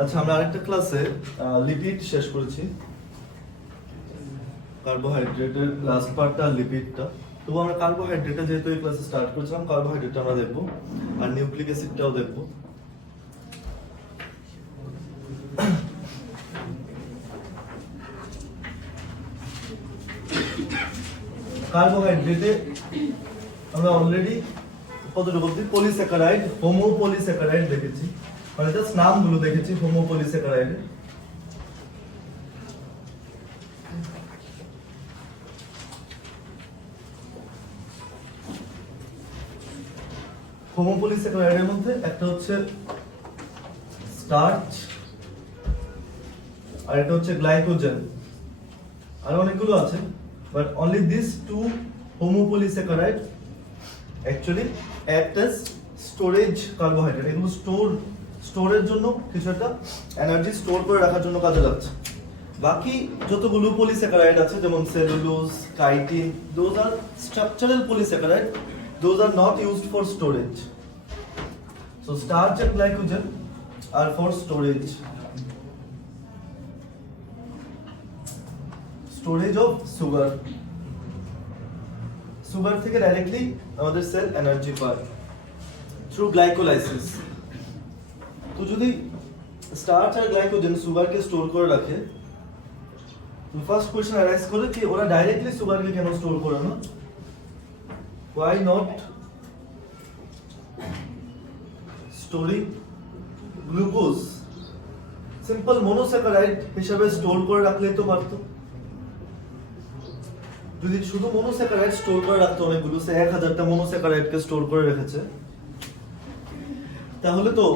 আচ্ছা, আমরা আরেকটা ক্লাসে লিপিড শেষ করেছি, কার্বোহাইড্রেটের লাস্ট পার্টটা লিপিডটা। তো আমরা কার্বোহাইড্রেটটা যেহেতু এই ক্লাসে স্টার্ট করেছিলাম, কার্বোহাইড্রেটটা আমরা দেখবো আর নিউক্লিক অ্যাসিডটাও দেখবো। কার্বোহাইড্রেটে আমরা অলরেডি কতটুকু পলিস্যাকারাইড, হোমোপলিস্যাকারাইড দেখেছি, মানে জাস্ট নামগুলো দেখেছি হোমোপলিস্যাকারাইড। হোমোপলিস্যাকারাইডের মধ্যে একটা হচ্ছে স্টার্চ আর এটা হচ্ছে গ্লাইকোজেন, আর অনেকগুলো আছে, but only this two homopolysaccharide actually act as storage carbohydrate. এগুলো স্টোরের জন্য কিছু একটা এনার্জি স্টোর করে রাখার জন্য কাজে লাগছে। বাকি যতগুলো পলিস্যাকারাইড আছে যেমন cellulose, chitin, those are structural polysaccharide, those are not used for storage. So starch and glycogen are for storage of sugar থেকে ডাইরেক্টলি আমাদের সেল এনার্জি পায় থ্রু গ্লাইকোলাইসিস। তো যদি স্টার্চ আর গ্লাইকোজেন সুগারকে স্টোর করে রাখে, তো ফার্স্ট কোশ্চেন অ্যারাইজ করে কি ওরা ডাইরেক্টলি সুগারকে কেন স্টোর করে না? Why not storing glucose? Simple monosaccharide হিসেবে স্টোর করে রাখলেই তো পারতো। যদি শুধু মনোস্যাকারাইড স্টোর করে রাখতো, অনেকগুলো, সে 1000টা মনোস্যাকারাইডকে স্টোর করে রেখেছে, তাহলে তো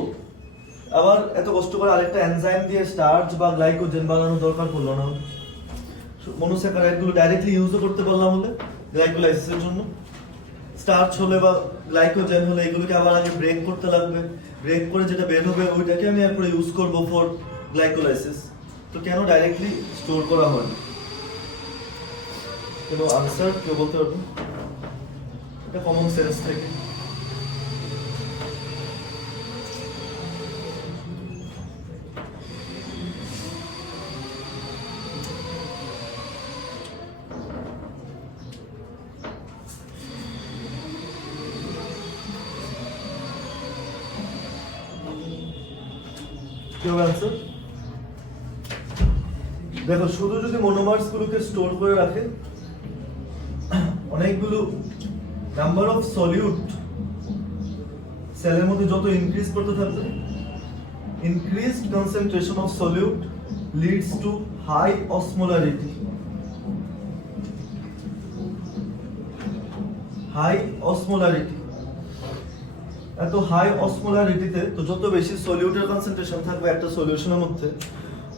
আবার এত কষ্ট করে আরেকটা এনজাইম দিয়ে স্টার্চ বা গ্লাইকোজেন বানানোর দরকার পড়লো না। মনোস্যাকারাইডগুলো ডাইরেক্টলি ইউজও করতে পারলাম হলে গ্লাইকোলাইসিসের জন্য। স্টার্চ হলে বা গ্লাইকোজেন হলে এগুলোকে আবার আগে ব্রেক করতে লাগবে, ব্রেক করে যেটা বের হবে ওইটাকে আমি এরপরে ইউজ করবো ফর গ্লাইকোলাইসিস। তো কেন ডাইরেক্টলি স্টোর করা হয়? কেন আনসার কেউ বলতে পারবে? এটা কমন সেন্স থেকে। দেখো, শুধু যদি মনোমার্স গুলোকে স্টোর করে রাখে, অনেকগুলো নাম্বার অফ সলিউট সেলের মধ্যে যত ইনক্রিজ করতে থাকবে, increased concentration of solute leads to high osmolarity. High osmolarity, এত হাই অসমোলারিটিতে তো যত বেশি সলিউটের কনসেন্ট্রেশন থাকবে একটা সলিউশনের মধ্যে,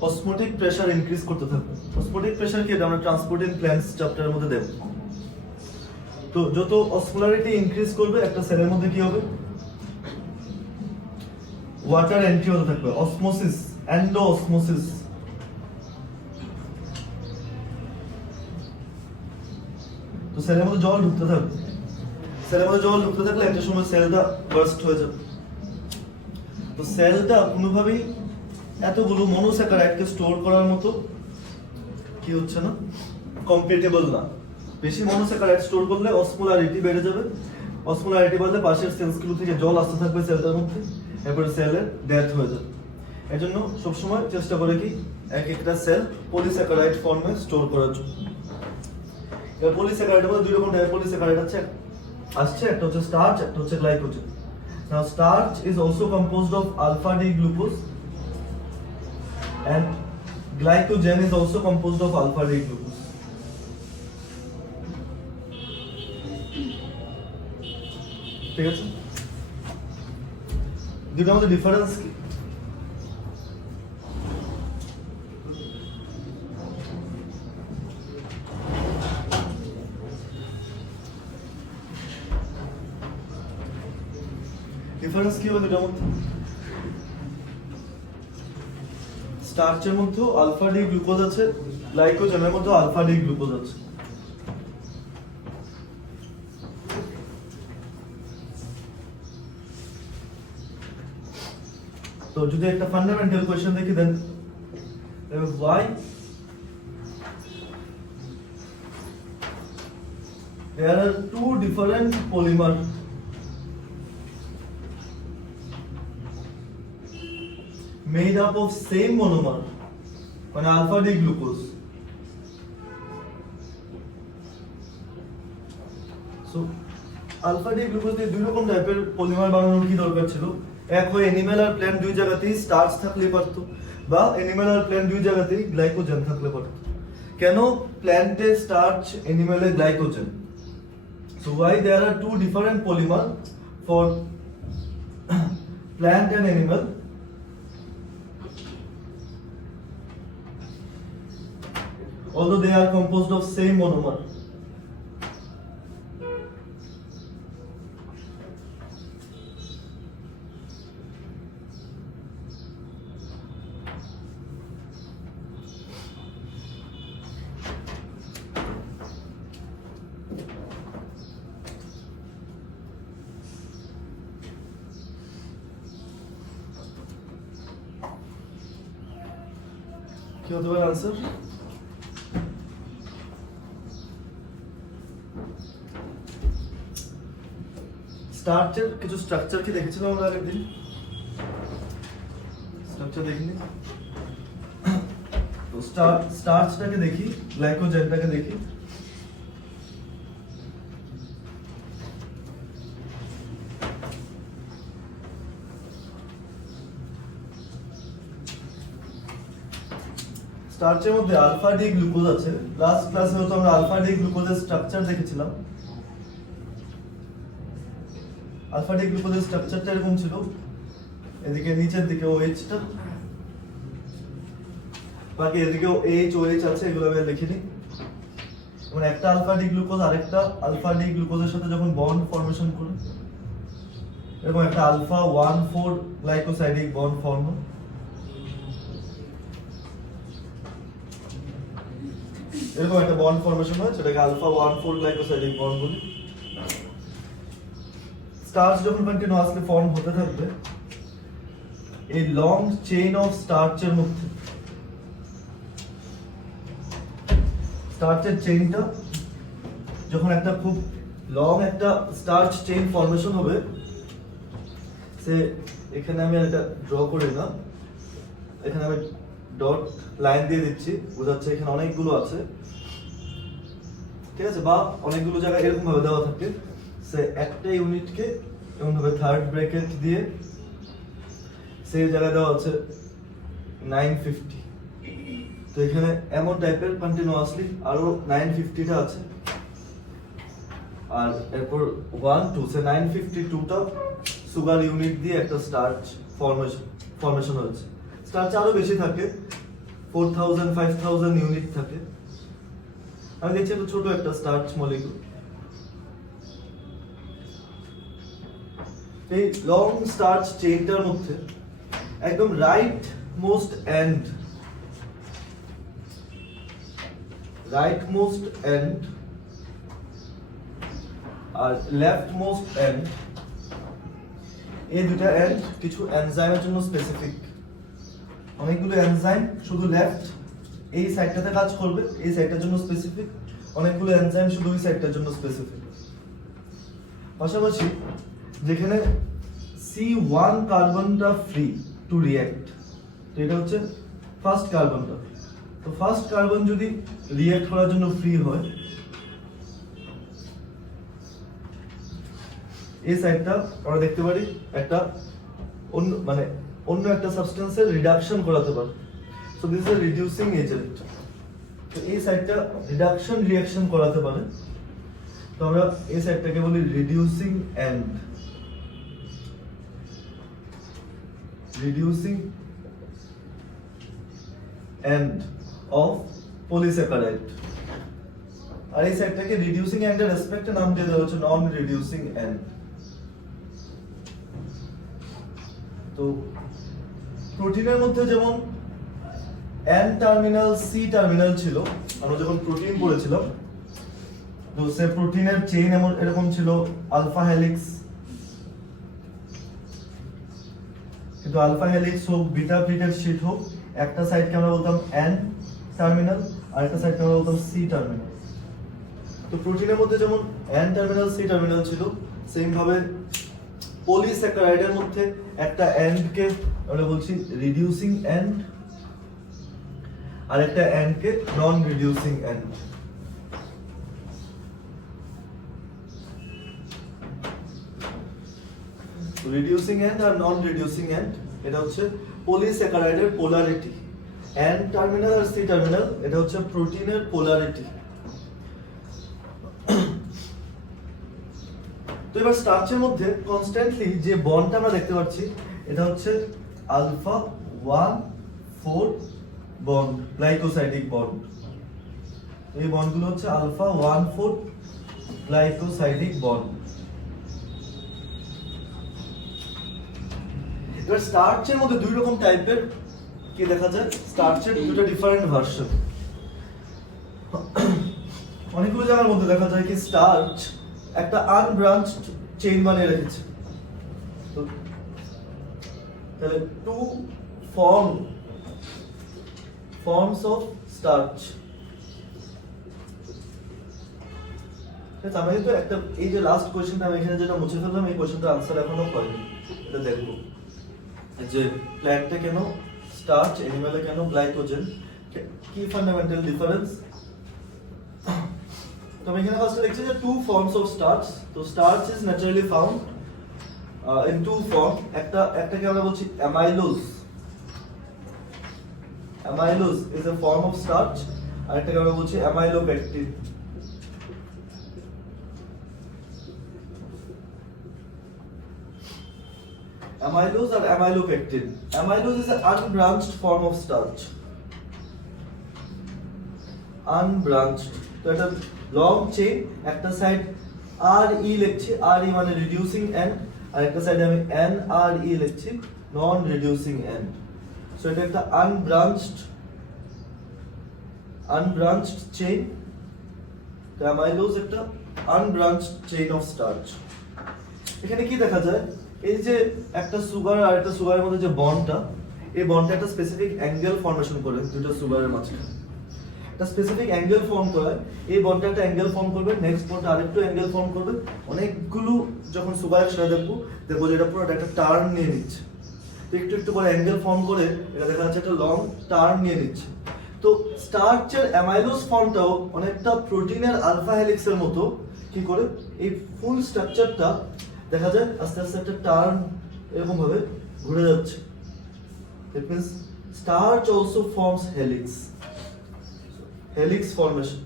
অসমোটিক প্রেসার ইনক্রিজ করতে থাকবে। অসমোটিক প্রেসার কি, আমরা ট্রান্সপোর্টিং প্ল্যান্টস চ্যাপ্টারের মধ্যে দেখব। তো যত অসমোলারিটি ইনক্রিজ করবে একটা সেলের মধ্যে কি হবে? ওয়াটার এন্ট্রি হতে থাকবে, অসমোসিস, এন্ডো অসমোসিস। তো সেলের মধ্যে জল ঢুকতে থাকবে, সেলের মধ্যে জল ঢুকতে থাকলে একটা সময় সেলটা বার্স্ট হয়ে যাবে। তো সেলটা কোনোভাবেই এতগুলো মনোস্যাকারাইডকে স্টোর করার মতো কি হচ্ছে না, কম্পেটেবল না। বেশি মনোস্যাকারাইড স্টোর করলে অসমোলারিটি বেড়ে যাবে, অসমোলারিটি বাড়লে পাশের সেলসগুলো থেকে জল আসতে থাকবে সেলটার মধ্যে, এরপরে সেলের ডেথ হয়ে যাবে। এই জন্য সবসময় চেষ্টা করে কি এক একটা সেল পলিস্যাকারাইড ফর্মে স্টোর করার জন্য। এবার পলিস্যাকারাইডের মধ্যে দুই রকম টাইপের পলিস্যাকারাইড আসছে, একটা হচ্ছে স্টার্চ, একটা হচ্ছে glycogen. Now starch is also composed of alpha D glucose and glycogen is also composed of alpha D glucose. ঠিক আছে, দুটোর মধ্যে ডিফারেন্স কি? ডিফারেন্স কি হবে দুটোর মধ্যে? স্টার্চের মধ্যে আলফা ডি গ্লুকোজ আছে, গ্লাইকোজেনের মধ্যে আলফা ডি গ্লুকোজ আছে। তো যদি একটা ফান্ডামেন্টাল কোয়েশ্চেন দেখি দেন why there are two different polymer made up of same monomer মানে alpha D glucose. So alpha D glucose দিয়ে দুই রকম টাইপের পলিমার বানানোর কি দরকার ছিল? এক হয় অ্যানিমাল আর প্ল্যান্ট দুই জায়গাতেই স্টার্চ থাকলে পারতো, বা অ্যানিমাল আর প্ল্যান্ট দুই জায়গাতেই গ্লাইকোজেন থাকলে পারতো। কেন প্ল্যান্টে স্টার্চ, অ্যানিমালে glycogen? So why there are two different polymer for plant and animal? Although they are composed of same monomer. কি হতে পারে আনসার? স্টার্চের কিছু স্ট্রাকচার কি দেখেছিলাম আমরা আগের দিন? স্ট্রাকচার দেখিনি। তো স্টার্চটাকে দেখি, গ্লাইকোজেনটাকে দেখি। স্টার্চের মধ্যে আলফা ডি গ্লুকোজ আছে। লাস্ট ক্লাসে তো আমরা আলফা ডি গ্লুকোজের স্ট্রাকচার দেখেছিলাম। আলফা ডি গ্লুকোজের স্ট্রাকচারটা এরকম ছিল, এদিকে নিচের দিকে OH-টা, বাকি এদিকেও OH আছে, এগুলো আমি লিখিনি। মানে একটা আলফা ডি গ্লুকোজ আরেকটা আলফা ডি গ্লুকোজের সাথে যখন বন্ড ফর্মেশন করে, এরকম একটা আলফা 1,4 গ্লাইকোসাইডিক বন্ড ফর্ম হয়। এরকম একটা বন্ড ফর্মেশন হয়, সেটাকে আলফা 1,4 গ্লাইকোসাইডিক বন্ড বলি। স্টার্চ যখন কন্টিনিউয়াসলি ফর্ম হতে থাকবে, এই লং চেইন অফ স্টার্চের মধ্যে, স্টার্চের চেইনটা যখন একটা খুব লং একটা স্টার্চ চেইন ফর্মেশন হবে, সে এখানে আমি একটা ড্র করি না, এখানে আমি ডট লাইন দিয়ে দিচ্ছি, বোঝাচ্ছে এখানে অনেকগুলো আছে, ঠিক আছে, বা অনেকগুলো জায়গায় এরকম ভাবে দেওয়া থাকে। সে একটা ইউনিটকে এমন ভাবে থার্ড ব্র্যাকেট দিয়ে সেই জায়গায় দেওয়া আছে 950। তো এখানে এমন টাইপের কন্টিনিউয়াসলি আরো 950টা আছে, আর এরপর 1 2 সে 952টা সুগার ইউনিট দিয়ে একটা স্টার্চ ফর্মেশন হয়েছে। স্টার্চ আরো বেশি থাকে, 4000 5000 ইউনিট থাকে। আমি দেখছি একটা ছোট একটা স্টার্চ মলিকিউল। এই লং স্টার্চ চেইনটার মধ্যে একদম রাইট মোস্ট এন্ড আর লেফট মোস্ট এন্ড, এই দুটা এন্ড কিছু এনজাইমের জন্য স্পেসিফিক। অনেকগুলো এনজাইম শুধু লেফট এই সাইডটাতে কাজ করবে, এই সাইডটার জন্য স্পেসিফিক। অনেকগুলো এনজাইম শুধু এই সাইডটার জন্য স্পেসিফিক। পাশাপাশি যেখানে C1 কার্বনটা ফ্রি টু রিঅ্যাক্ট, তো এটা হচ্ছে ফার্স্ট কার্বনটা। তো ফার্স্ট কার্বন যদি রিঅ্যাক্ট করার জন্য ফ্রি হয়, এই সাইডটা আমরা দেখতে পারি একটা অন্য একটা সাবস্টেন্সের রিডাকশন করাতে পারে। So this is a reducing agent. তো এই সাইডটা রিডাকশন রিঅ্যাকশন করাতে পারে, তো আমরা এই সাইডটাকে বলি রিডিউসিং এন্ড। Of polysaccharide. আর এই সাইডটাকে রিডিউসিং এন্ডের রেসপেক্টে নাম দিয়ে দেওয়া হচ্ছে নন রিডিউসিং এন্ড। তো প্রোটিনের মধ্যে যেমন N টার্মিনাল C টার্মিনাল ছিল, আমরা যখন প্রোটিন পড়েছিলাম, তো সে প্রোটিনের চেইন এরকম ছিল, আলফা হেলিক্স, কিন্তু আলফা হেলিক্স হোক বিটা প্লিটেড শীট হোক একটা সাইডকে আমরা বলতাম এন টার্মিনাল আর একটা সাইডকে আমরা বলতাম সি টার্মিনাল। তো প্রোটিনের মধ্যে যেমন এন টার্মিনাল সি টার্মিনাল ছিল, সেম ভাবে পলিস্যাকারাইডের মধ্যে একটা এন্ডকে আমরা বলছি রিডিউসিং এন্ড আর একটা এন্ডকে non reducing end. Reducing end আর নন রিডিউসিং এন্ড এটা হচ্ছে পলিস্যাকারাইডের পোলারিটি, এন টার্মিনাল আর সি টার্মিনাল এটা হচ্ছে প্রোটিনের পোলারিটি। তো এবার স্টার্চের মধ্যে কনস্ট্যান্টলি যে বন্ডটা আমরা দেখতে পাচ্ছি এটা হচ্ছে আলফা 1,4 বন্ড, গ্লাইকোসাইডিক বন্ড। এই বন্ডগুলো হচ্ছে আলফা 1,4 গ্লাইকোসাইডিক বন্ড। এবার স্টার্চের মধ্যে দুই রকম টাইপের কি দেখা যায়, স্টার্চের দুটো ডিফারেন্ট ভার্সন। অনেকগুলো জায়গার মধ্যে দেখা যায় কি স্টার্চ একটা আনব্রাঞ্চড চেইন বানিয়ে রেখেছে। তো তাহলে টু ফর্মস অফ স্টার্চ। আমি তো একটা এই যে লাস্ট কোশ্চেনটা আমি এখানে যেটা মুছে ফেললাম এই কোশ্চেনটার আনসার এখনো হয়নি, এটা দেখবো যে প্ল্যান্টে কেন স্টার্চ, অ্যানিমালে কেন গ্লাইকোজেন, কি ফান্ডামেন্টাল ডিফারেন্স। তো আমি এখানে ফার্স্টে দেখছি যে টু ফর্মস অফ স্টার্চ। তো starch is naturally found in two form, একটাকে আমরা বলছি amylose, amylose is a form of starch, আর একটাকে আমরা বলছি amylopectin. Amylose or amylopectin. Amylose is an unbranched form of starch. Unbranched. তো এটা লং চেইন, একটা সাইড RE লিখছি, RE মানে রিডিউসিং এন্ড, আর একটা সাইডে আমি NRE লিখছি, নন রিডিউসিং এন্ড। সো এটা একটা আনব্রাঞ্চড চেইন। তো অ্যামাইলোজ একটা আনব্রাঞ্চড চেইন অফ স্টার্চ। এখানে কি দেখা যায়, এই যে একটা সুগার আর একটা সুগারের মধ্যে যে বন্ডটা, এই বন্ডটা একটা স্পেসিফিক অ্যাঙ্গেল ফর্মেশন করে দুটো সুগারের মাঝখানে, একটা স্পেসিফিক অ্যাঙ্গেল ফর্ম করে। এই বন্ডটা একটা অ্যাঙ্গেল ফর্ম করবে, নেক্সট বন্ডটা আরেকটু অ্যাঙ্গেল ফর্ম করবে। অনেকগুলো যখন সুগারের সাথে দেখবো যে এটা পুরো একটা টার্ন নিয়ে নিচ্ছে। তো একটু একটু করে অ্যাঙ্গেল ফর্ম করে এটা দেখা যাচ্ছে একটা লং টার্ন নিয়ে নিচ্ছে। তো স্টার্চের অ্যামাইলোজ ফর্মটাও অনেকটা প্রোটিনের আলফা হেলিক্সের মতো কি করে এই ফুল স্ট্রাকচারটা দেখা যায় আস্তে আস্তে একটা টার্ন এরকম ভাবে ঘুরে যাচ্ছে। That means starch also forms helix formation.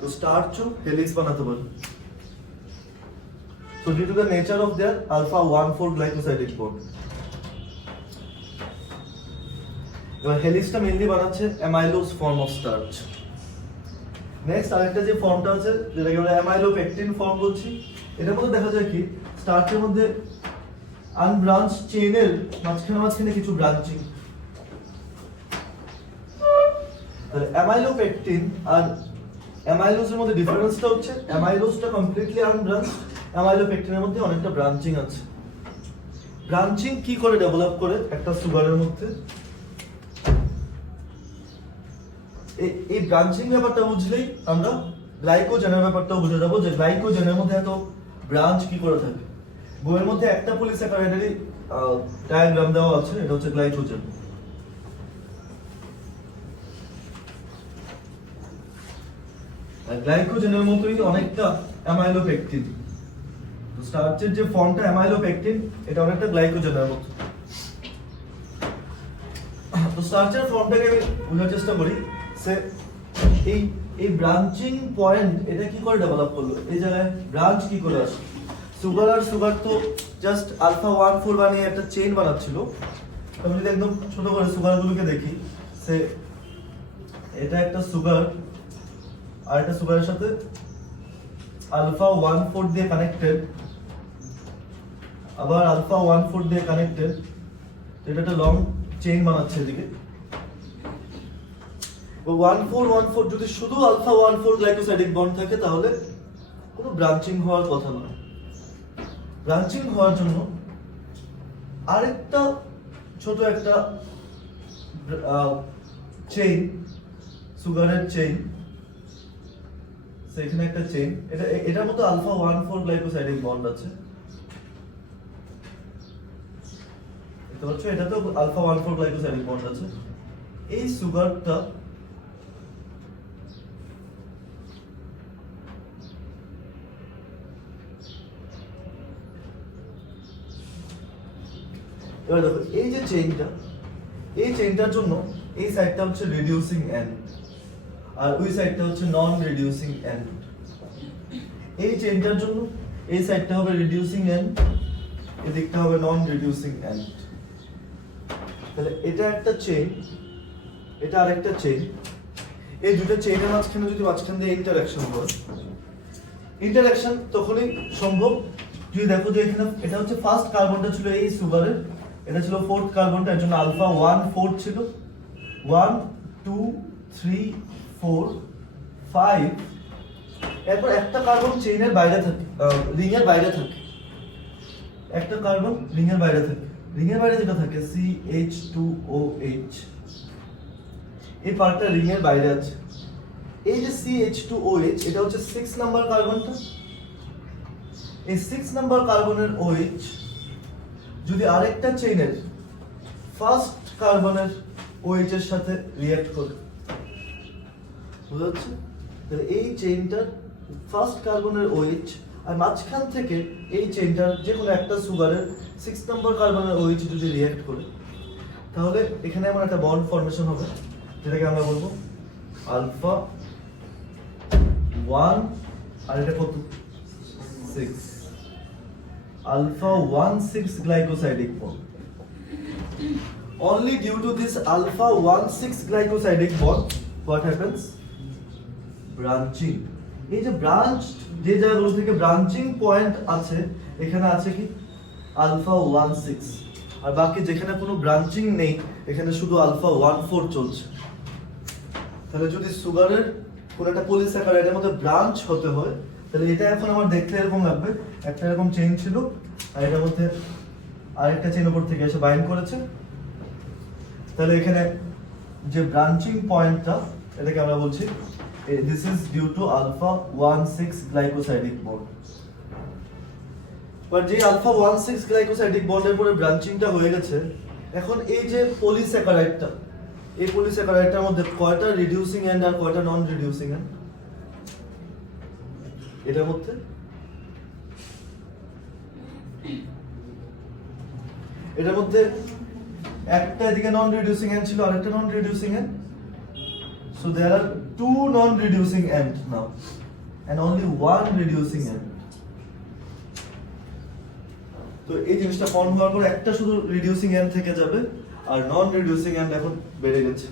তো স্টার্চও হেলিক্স বানাতে পারে। So due to the nature of their alpha 1,4 glycosidic bond. এবার হেলিক্সটা মেইনলি বানাচ্ছে amylose form of starch. Next আরেকটা যে ফর্মটা আছে যেটাকে আমরা অ্যামাইলোপেকটিন ফর্ম বলছি, এটার মধ্যে দেখা যায় কি স্টার্চের মধ্যে আনব্রাঞ্চ চেইনের মাঝখানে কিছু ব্রাঞ্চিং। তাহলে অ্যামাইলোপেকটিন আর অ্যামাইলোজের মধ্যে ডিফারেন্সটা হচ্ছে অ্যামাইলোজটা কমপ্লিটলি আনব্রাঞ্চ, অ্যামাইলোপেকটিনের মধ্যে অনেকটা ব্রাঞ্চিং আছে। ব্রাঞ্চিং কি করে ডেভেলপ করে একটা সুগারের মধ্যে, এই ব্রাঞ্চিং ব্যাপারটা বুঝলেই আমরা গ্লাইকোজেনের ব্যাপারটাও বুঝে যাবো যে গ্লাইকোজেনের মধ্যে এত ব্রাঞ্চ কি করে থাকে। বইয়ের মধ্যে একটা পলিস্যাকারাইডেরই ডায়াগ্রাম দেওয়া আছে, এটা হচ্ছে গ্লাইকোজেন। আর গ্লাইকোজেনের মতোই অনেকটা অ্যামাইলোপেকটিন। তো স্টার্চের যে ফর্মটা অ্যামাইলোপেকটিন এটা অনেকটা গ্লাইকোজেনের মতো। তো স্টার্চের ফর্মটাকে আমি বোঝার চেষ্টা করি, সে এই ব্রাঞ্চিং পয়েন্ট এটা কি করে ডেভেলপ করলো, এই জায়গায় ব্রাঞ্চ কি করে আসে। সুগার আর সুগার তো জাস্ট আলফা 1,4 বানিয়ে একটা চেইন বানাচ্ছিল। আমি যদি একদম ছোট করে সুগারগুলোকে দেখি, সে এটা একটা সুগার আর একটা সুগারের সাথে আলফা 1,4 দিয়ে কানেক্টেড, আবার আলফা 1,4 দিয়ে কানেক্টেড। এটা একটা লং চেইন বানাচ্ছে এদিকে। 1,4 যদি শুধু আলফা 1,4 গ্লাইকোসাইডিক বন্ড থাকে তাহলে কোনো ব্রাঞ্চিং হওয়ার কথা নয়। ব্রাঞ্চিং হওয়ার জন্য আরেকটা ছোট একটা চেইন, সুগারের চেইন, সেখানে একটা চেইন, এটার মধ্যে আলফা 1,4 গ্লাইকোসাইডিক বন্ড আছে। দেখতে পাচ্ছ, এটাতেও আলফা 1,4 গ্লাইকোসাইডিক বন্ড আছে। এই সুগারটা এবার দেখো, এই যে চেইনটা, এই চেইনটার জন্য এই সাইডটা হচ্ছে রিডিউসিং এন্ড আর ওই সাইডটা হচ্ছে নন রিডিউসিং এন্ড। এই চেইনটার জন্য এই সাইডটা হবে রিডিউসিং এন্ড, এই দিকটা হবে নন রিডিউসিং এন্ড। তাহলে এটা একটা চেইন, এটা আরেকটা চেইন। এই দুটো চেইনের মাঝখানে যদি মাঝখান দিয়ে ইন্টারঅ্যাকশন হয়, ইন্টারঅ্যাকশন তখনই সম্ভব যদি দেখো যে এখানে এটা হচ্ছে ফার্স্ট কার্বনটা ছিল এই সুগারের, এটা ছিল ফোর্থ কার্বনটা, এর জন্য আলফা 1,4 ছিল। 1 2 3 4 5, এরপর একটা কার্বন চেইনের বাইরে থাকে, রিং এর বাইরে থাকে, একটা কার্বন রিং এর বাইরে থাকে। রিং এর বাইরে যেটা থাকে CH2OH, এই পার্টটা রিং এর বাইরে আছে। এই যে CH2OH, এটা হচ্ছে 6 নাম্বার কার্বনটা। এই 6 নাম্বার কার্বনের OH যদি আরেকটা চেইনের ফার্স্ট কার্বনের OH এর সাথে রিঅ্যাক্ট করে, বুঝা যাচ্ছে? তাহলে এই চেইনটার ফার্স্ট কার্বনের OH আর মাঝখান থেকে এই চেইনটার যে কোনো একটা সুগারের 6 নাম্বার কার্বনের OH যদি রিঅ্যাক্ট করে, তাহলে এখানে আমার একটা বন্ড ফর্মেশন হবে, যেটাকে আমরা বলবো আলফা 1 আর এটা কত 6, alpha 1,6 glycosidic bond. Only due to this alpha 1,6 glycosidic bond, what happens? Branching. এই যে ব্রাঞ্চ, যে জায়গাগুলো থেকে ব্রাঞ্চিং পয়েন্ট আছে, এখানে আছে কি আলফা 1,6, আর বাকি যেখানে কোনো ব্রাঞ্চিং নেই এখানে শুধু আলফা 1,4 চলছে। তাহলে যদি সুগারের কোনো একটা পলিস্যাকারাইডের মধ্যে ব্রাঞ্চ হতে হয়, তাহলে এটা এখন আমার দেখতে এরকম লাগবে, একটা এরকম চেইন ছিল আর এটার মধ্যে আরেকটা চেইন উপর থেকে এসে বাইন্ড করেছে। তাহলে এখানে যে ব্রাঞ্চিং পয়েন্টটা, এটাকে আমরা বলছি this is due to alpha 1,6 glycosidic bond. But যে আলফা 1,6 গ্লাইকোসাইডিক বন্ডের পরে ব্রাঞ্চিংটা হয়ে গেছে, এখন এই যে পলিস্যাকারাইডটা, এই পলিস্যাকারাইডটার মধ্যে কয়টা রিডিউসিং এন্ড আর কয়টা নন রিডিউসিং এন্ড? এটার মধ্যে একটা এদিকে নন রিডিউসিং এন্ড ছিল আর একটা non reducing end, so there are two non reducing end now and only one reducing end. তো এই জিনিসটা ফর্ম হওয়ার পর একটা শুধু রিডিউসিং এন্ড থেকে যাবে আর নন রিডিউসিং এন্ড এখন বেড়ে গেছে।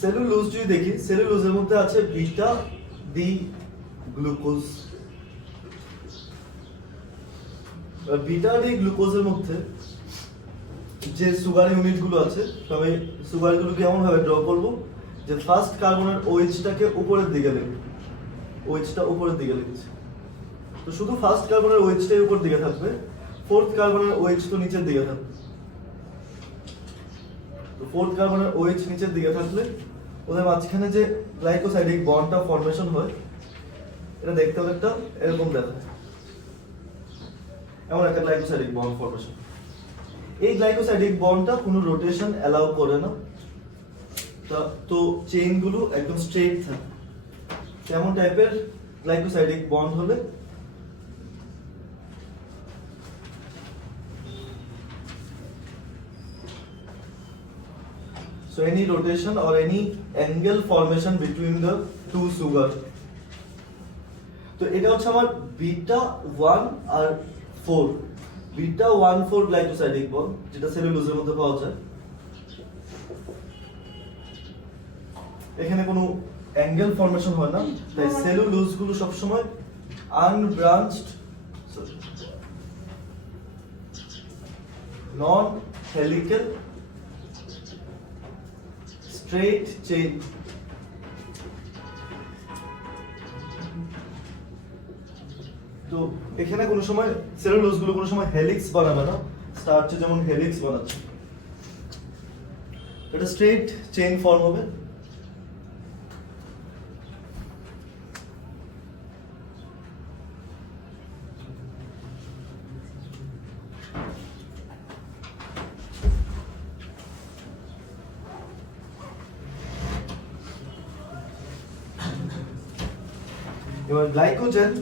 সেলুলোজ যদি দেখি, সেলুলোজের মধ্যে আছে beta D glucose. Beta D গ্লুকোজের মধ্যে যে সুগার ইউনিট গুলো আছে, তবে সুগার গুলোকে এমন ভাবে ড্র করব যে ফার্স্ট কার্বনের OH-টাকে উপরের দিকে লিখব, OH-টা উপরের দিকে লিখছি। তো শুধু ফার্স্ট কার্বনের OH-টাই উপর দিকে থাকবে, ফোর্থ কার্বনের OH তো নিচের দিকে থাকবে। তো ফোর্থ কার্বনের OH নিচের দিকে থাকলে ওদের মাঝখানে যে গ্লাইকোসাইডিক বন্ডটা ফর্মেশন হয়, এটা দেখতে অনেকটা এরকম দেখায়, এমন একটা গ্লাইকোসাইডিক বন্ড ফর্মেশন। এই গ্লাইকোসাইডিক বন্ডটা কোনো রোটেশন অ্যালাউ করে না, তো চেইনগুলো একদম স্ট্রেট থাকে। কেমন টাইপের গ্লাইকোসাইডিক বন্ড হলে So any rotation or any angle formation between the two sugar. তো এটা হচ্ছে আমার বিটা 1 আর 4 বিটা 1 4 গ্লাইকোসাইড লিখবো যেটা সেলুলোজের মধ্যে পাওয়া যায়। এখানে কোনো অ্যাঙ্গেল ফর্মেশন হয় না, তাই সেলুলোজ গুলো সব সময় আনব্রাঞ্চড নন হেলিক্যাল স্ট্রেট চেইন। তো এখানে কোনো সময় সেলুলোজ গুলো কোনো সময় হেলিক্স বানাবে না, স্টার্চে যেমন হেলিক্স বানাচ্ছে, এটা স্ট্রেট চেইন ফর্ম হবে। এবার গ্লাইকোজেন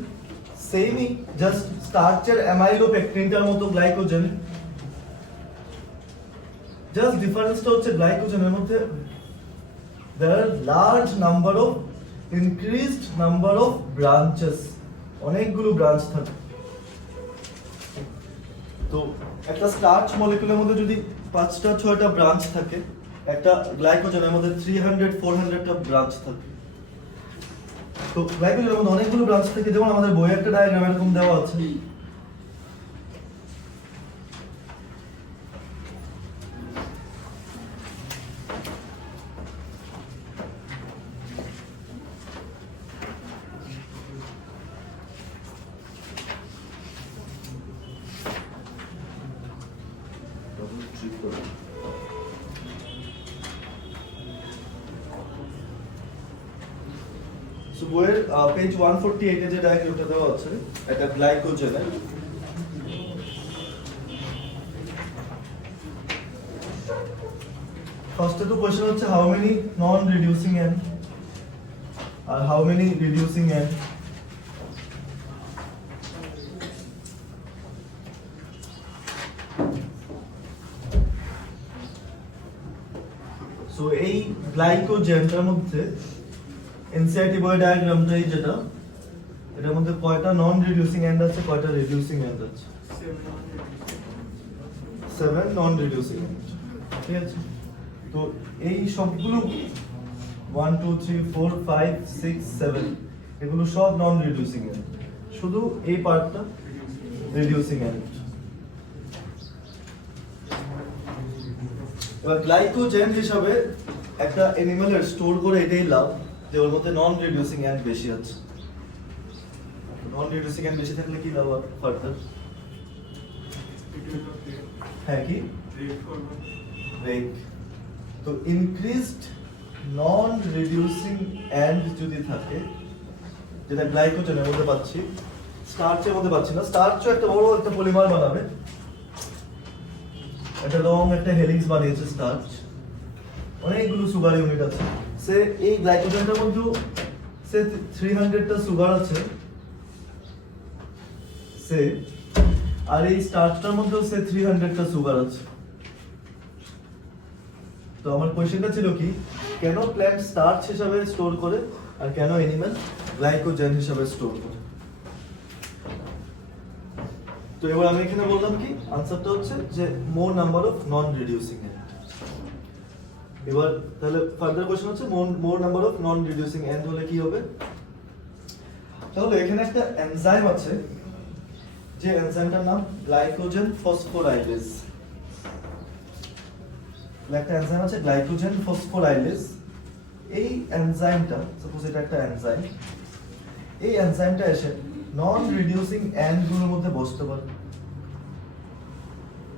সেমই, জাস্ট স্টার্চের অ্যামাইলোপেকটিনটার মতো গ্লাইকোজেন, জাস্ট ডিফারেন্সটা হচ্ছে গ্লাইকোজেনের মধ্যে there are large number of increased number of branches, অনেকগুলো ব্রাঞ্চ থাকে। তো একটা স্টার্চ মলিকিউলের মধ্যে যদি 5টা 6টা ব্রাঞ্চ থাকে, একটা গ্লাইকোজেনের মধ্যে 300-400টা ব্রাঞ্চ থাকে। তো গ্লাইকোজেনের মধ্যে অনেকগুলো ব্রাঞ্চ থাকে, যেমন আমাদের বইয়ে একটা ডায়াগ্রাম এরকম দেওয়া আছে। So বইয়ের পেজ 148 এ যে ডায়াগ্রামটা দেওয়া আছে এটা গ্লাইকোজেনের। ফার্স্টে তো কোশ্চেন হচ্ছে how many non reducing end আর how many reducing end. So এই গ্লাইকোজেনটার মধ্যে এনসিআরটি বই ডায়াগ্রামটাই যেটা, এটার মধ্যে কয়টা নন রিডিউসিং এন্ড আছে, কয়টা রিডিউসিং এন্ড আছে? 7 নন রিডিউসিং এন্ড। ঠিক আছে, তো এই সবগুলো 1 2 3 4 5 6 7 এগুলো সব নন রিডিউসিং এন্ড, শুধু এই পার্টটা রিডিউসিং এন্ড। এবার গ্লাইকোজেন হিসাবে একটা অ্যানিমালের স্টোর করে এটাই লাভ যে ওর মধ্যে নন রিডিউসিং এন্ড বেশি আছে। নন রিডিউসিং এন্ড বেশি থাকলে কি লাভ ফার্দার? হ্যাঁ, কি ব্রেক। তো ইনক্রিজড নন রিডিউসিং এন্ড যদি থাকে, যেটা গ্লাইকোজেনের মধ্যে পাচ্ছি, স্টার্চের মধ্যে পাচ্ছি না। স্টার্চও একটা বড় একটা পলিমার বানাবে, একটা লং একটা হেলিক্স বানিয়েছে স্টার্চ, অনেকগুলো সুগার ইউনিট আছে। সে এই গ্লাইকোজেনটার মধ্যে সে 300টা সুগার আছে সে, আর এই স্টার্চটার মধ্যেও সে 300টা সুগার আছে। তো আমার কোশ্চেনটা ছিল কি, কেন প্ল্যান্ট স্টার্চ হিসাবে স্টোর করে আর কেন অ্যানিমাল গ্লাইকোজেন হিসাবে স্টোর করে? তো এবার আমি এখানে বললাম কি, আনসারটা হচ্ছে যে more number of non reducing end. এবার তাহলে ফার্দার কোশ্চেন হচ্ছে more number of non reducing end হলে কি হবে? তাহলে এখানে একটা এনজাইম আছে, যে এনজাইমটার নাম গ্লাইকোজেন ফসফোরাইলেজ। একটা এনজাইম আছে গ্লাইকোজেন ফসফোরাইলেজ। এই এনজাইমটা, সাপোজ এটা একটা এনজাইম, এই এনজাইমটা এসে নন রিডিউসিং এন্ড গুলোর মধ্যে বসতে পারে।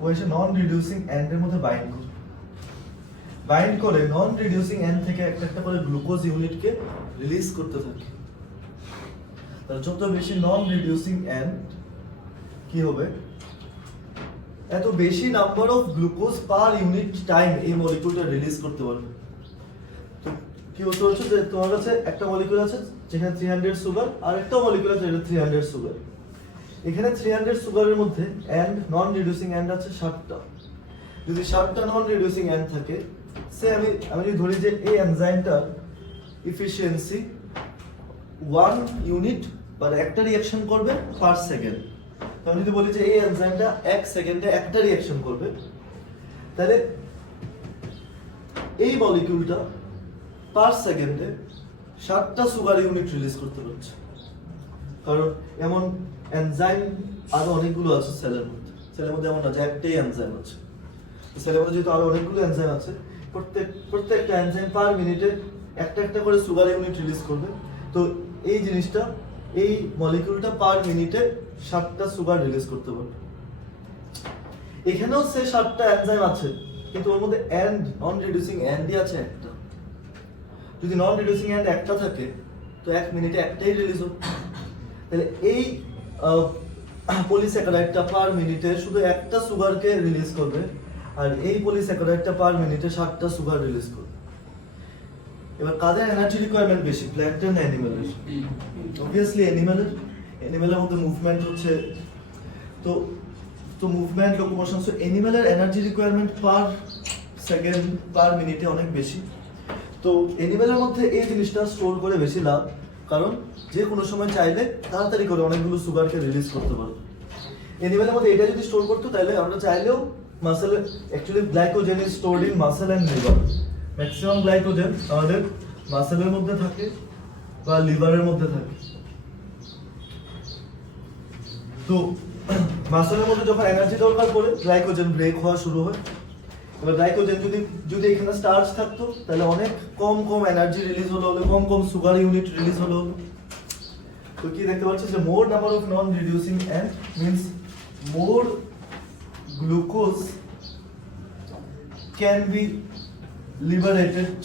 ও এসে নন রিডিউসিং এন্ড এর মধ্যে বাইন্ড করে নন রিডিউসিং এন্ড থেকে একটা একটা করে গ্লুকোজ ইউনিটকে রিলিজ করতে থাকে। তার যত বেশি নন রিডিউসিং এন্ড কি হবে, এত বেশি number of glucose per unit time এই মলিকিউলটা রিলিজ করতে পারবে। তো কি হতে হচ্ছে যে তোমার কাছে একটা মলিকিউল আছে যেখানে 300 সুগার, আর একটা মলিকিউল আছে যেটা 300 সুগার। এখানে 300 সুগারের মধ্যে এন্ড নন রিডিউসিং এন্ড আছে 7টা। যদি 7টা নন রিডিউসিং এন্ড থাকে সে আমি যদি ধরি যে এই এনজাইমটার ইফিসিয়েন্সি 1 ইউনিট বা একটা রিঅ্যাকশন করবে পার সেকেন্ড। তো আমি যদি বলি যে এই এনজাইমটা 1 সেকেন্ডে একটা রিঅ্যাকশন করবে, তাহলে এই মলিকিউলটা পার সেকেন্ডে 7টা সুগার ইউনিট রিলিজ করতে পারছে। কারণ এমন এনজাইম আরো অনেকগুলো আছে সেলের মধ্যে এমন না যে একটাই এনজাইম আছে। সেলের মধ্যে যেহেতু আরো অনেকগুলো এনজাইম আছে, প্রত্যেকটা এনজাইম পার মিনিটে একটা করে সুগার ইউনিট রিলিজ করবে। তো এই জিনিসটা, এই মলিকিউলটা পার মিনিটে 7টা সুগার রিলিজ করতে পারবে। এখানেও সে 7টা এনজাইম আছে, কিন্তু ওর মধ্যে নন রিডিউসিং এন্ডই আছে একটা। যদি নন রিডিউসিং এন্ড একটা থাকে, তো 1 মিনিটে একটাই রিলিজ হবে। তাহলে এই পলিস্যাকারাইডটা পার মিনিটে শুধু একটা সুগারকে রিলিজ করবে, আর এই পলিস্যাকারাইডটা পার মিনিটে 7টা সুগার রিলিজ করবে। এবার কাদের এনার্জি রিকোয়ারমেন্ট বেশি, প্ল্যান্টের না অ্যানিমালের? অবভিয়াসলি অ্যানিমালের মধ্যে মুভমেন্ট হচ্ছে, তো মুভমেন্ট, লোকোমোশন, সো অ্যানিমালের energy requirement per second per মিনিটে অনেক বেশি। তো অ্যানিমালের মধ্যে এই জিনিসটা স্টোর করে বেশি লাভ, কারণ যে কোনো সময় চাইলে তাড়াতাড়ি করে অনেকগুলো সুগারকে রিলিজ করতে পারবে। অ্যানিমালের মধ্যে এটা যদি স্টোর করতো, তাহলে আমরা চাইলেও মাসেলে, actually glycogen is stored in muscle and liver. Maximum glycogen আমাদের মাসেলের মধ্যে থাকে বা লিভারের মধ্যে থাকে। তো মাসেলের মধ্যে যখন এনার্জি দরকার পড়ে, গ্লাইকোজেন ব্রেক হওয়া শুরু হয়। এবার গ্লাইকোজেন যদি এখানে স্টার্চ থাকতো, তাহলে অনেক কম এনার্জি রিলিজ হলো, কম সুগার ইউনিট রিলিজ হলো। তো কি দেখতে পাচ্ছি যে more number of non reducing end means more glucose can be liberated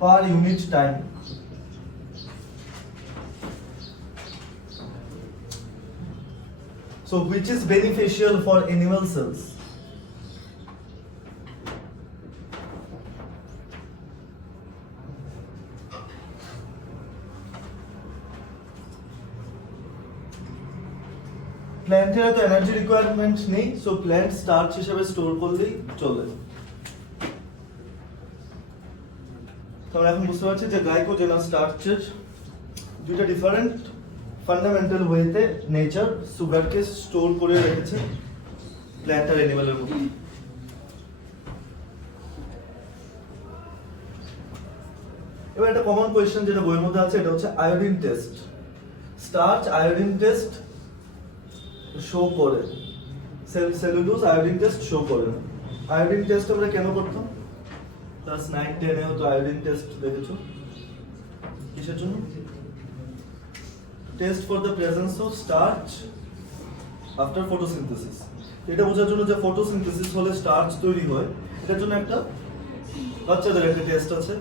per unit time. So which is beneficial for animal cells? প্ল্যান্টের তো এনার্জি রিকোয়ারমেন্ট নেই, সো প্ল্যান্ট স্টার্চ হিসেবে স্টোর করলেই চলে। তো আমরা এখন বুঝতে পারছি যে গ্লাইকোজেন আর স্টার্চের দুইটা ডিফারেন্ট ফান্ডামেন্টাল ওয়েতে নেচার সুগারকে স্টোর করে রেখেছে প্ল্যান্ট আর অ্যানিমালের মধ্যে। এবার একটা কমন কোয়েশ্চেন যেটা বইয়ের মধ্যে আছে, এটা হচ্ছে iodine test. Starch iodine test show করে, সেলুলোজ আয়োডিন টেস্ট শো করে না। আয়োডিন টেস্ট আমরা কেন করতাম? ক্লাস 9-10 এ তো আয়োডিন টেস্ট দেখেছো। কিসের জন্য? Test for the presence of starch after photosynthesis. এটা বোঝার জন্য যে ফটোসিনথেসিস হলে স্টার্চ তৈরি হয়, এটার জন্য একটা বাচ্চাদের একটা টেস্ট আছে,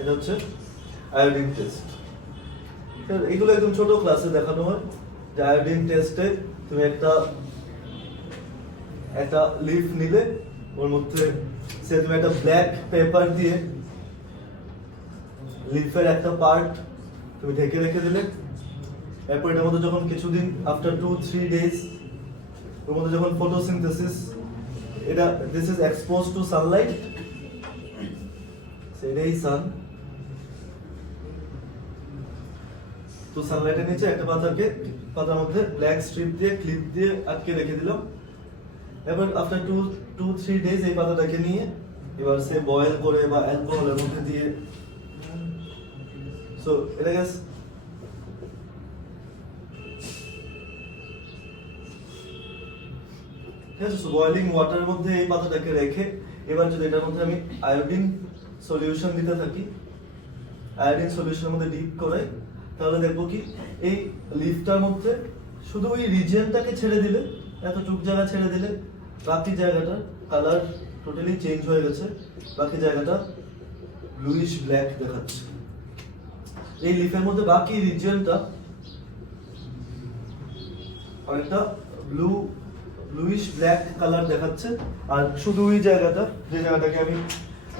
এটা হচ্ছে আয়োডিন টেস্ট। এগুলো একদম ছোট ক্লাসে দেখানো হয়। আয়োডিন টেস্টে তুমি একটা লিফ নিলে, ওর মধ্যে তুমি একটা ব্ল্যাক পেপার দিয়ে লিফের একটা পার্ট তুমি ঢেকে রেখে দিলে। এরপর এটার মধ্যে যখন কিছুদিন আফটার 2-3 ডেজ ওর মধ্যে যখন ফটোসিনথেসিস, এটা this is expose to Sunlight, সেটাই সান। তো সানলাইটের নিচে একটা পাতার মধ্যে ব্ল্যাক স্ট্রিপ দিয়ে ক্লিপ দিয়ে আটকে রেখে দিলাম। এবার আফটার 2-3 ডেজ এই পাতাটাকে নিয়ে এবার সে বয়েল করে বা অ্যালকোহলের মধ্যে দিয়ে, সো এটাকে বয়েলিং ওয়াটারের মধ্যে এই পাতাটাকে রেখে, এবার যদি এটার মধ্যে আমি আয়োডিন সলিউশন দিতে থাকি, আয়োডিন সলিউশনের মধ্যে ডিপ করে, তাহলে দেখবো কি এই লিফটার মধ্যে শুধু ওই রিজিয়নটাকে ছেড়ে দিলে, এতটুক জায়গা ছেড়ে দিলে, বাকি জায়গাটার কালার টোটালি চেঞ্জ হয়ে গেছে, বাকি জায়গাটা ব্লুইশ ব্ল্যাক দেখাচ্ছে। এই লিফের মধ্যে বাকি রিজিয়নটা অনেকটা ব্লুইশ ব্ল্যাক কালার দেখাচ্ছে, আর শুধু ওই জায়গাটা, যে জায়গাটাকে আমি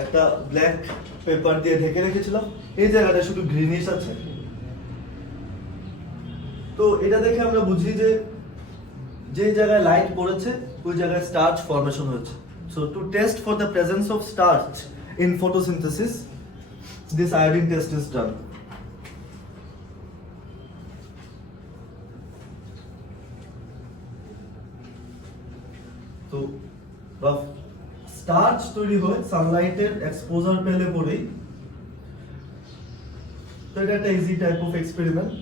একটা ব্ল্যাক পেপার দিয়ে ঢেকে রেখেছিলাম, এই জায়গাটা শুধু গ্রিনিশ আছে। তো এটা দেখে আমরা বুঝি যে যে জায়গায় লাইট পড়েছে ওই জায়গায় স্টার্চ ফর্মেশন হয়েছে। So to test for the presence of starch in photosynthesis this iodine test is done. তো স্টার্চ তৈরি হয় সানলাইটের এক্সপোজার পেলে পরেই। তো এটা একটা easy type of experiment.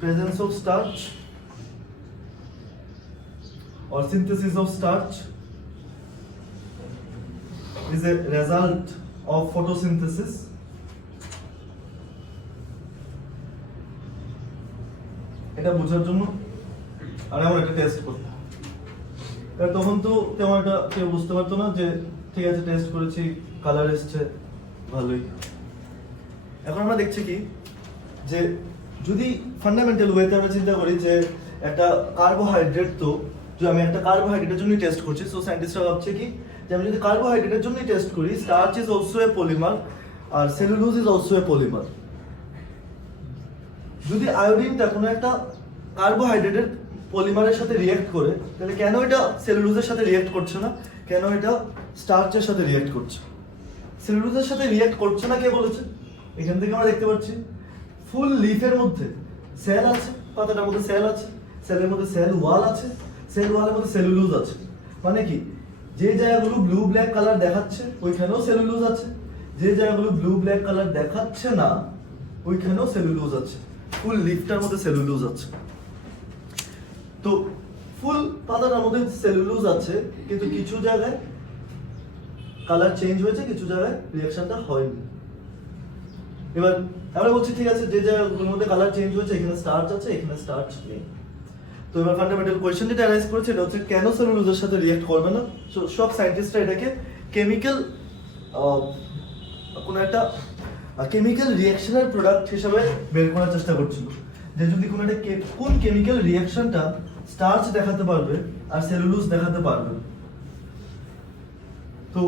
Presence of starch or synthesis of starch is a result of photosynthesis. এটা বোঝার জন্য আর আমরা একটা টেস্ট করব। তখন তো তেমন একটা কেউ বুঝতে পারতো না যে ঠিক আছে টেস্ট করেছি কালার এসছে ভালোই। এখন আমরা দেখছি কি যে যদি ফান্ডামেন্টাল ওয়েতে আমরা চিন্তা করি যে একটা কার্বোহাইড্রেট, তো যে আমি একটা কার্বোহাইড্রেটের জন্যই টেস্ট করছি, সো সায়েন্টিস্টরা ভাবছে কি যে আমি যদি কার্বোহাইড্রেটের জন্যই টেস্ট করি, starch is also a polymer আর cellulose is also a polymer. যদি আয়োডিনটা কোনো একটা কার্বোহাইড্রেটের পলিমারের সাথে রিঅ্যাক্ট করে, তাহলে কেন এটা সেলুলোজের সাথে রিঅ্যাক্ট করছে না, কেন এটা স্টার্চের সাথে রিঅ্যাক্ট করছে? সেলুলোজের সাথে রিঅ্যাক্ট করছে না কে বলেছে? এখান থেকে আমরা দেখতে পাচ্ছি ফুল লিফের মধ্যে সেল আছে, পাতাটার মধ্যে সেল আছে, সেলের মধ্যে সেল ওয়াল আছে, সেল ওয়ালের মধ্যে সেলুলোজ আছে। মানে কি যে জায়গাগুলো ব্লু ব্ল্যাক কালার দেখাচ্ছে ওইখানেও সেলুলোজ আছে, যে জায়গাগুলো ব্লু ব্ল্যাক কালার দেখাচ্ছে না ওইখানেও সেলুলোজ আছে। ফুল লিফটার মধ্যে সেলুলোজ আছে। তো ফুল পাতাটার মধ্যে সেলুলোজ আছে, কিন্তু কিছু জায়গায় কালার চেঞ্জ হয়েছে, কিছু জায়গায় রিঅ্যাকশনটা হয়নি। এবার আমরা বলছি ঠিক আছে যে জায়গাগুলোর মধ্যে কালার চেঞ্জ হয়েছে এখানে স্টার্চ আছে, এখানে স্টার্চ নেই। তো এবার ফান্ডামেন্টাল কোয়েশ্চেন যেটা অ্যারাইজ করেছে এটা হচ্ছে কেন সেলুলোজের সাথে রিঅ্যাক্ট করবে না। সব সায়েন্টিস্টরা এটাকে কেমিক্যাল কোনো একটা কেমিক্যাল রিঅ্যাকশনের প্রোডাক্ট হিসেবে বের করার চেষ্টা করছিল, যে যদি কোনো একটা কোন কেমিক্যাল রিঅ্যাকশনটা স্টার্চ দেখাতে পারবে আর সেলুলোজ দেখাতে পারবে। তো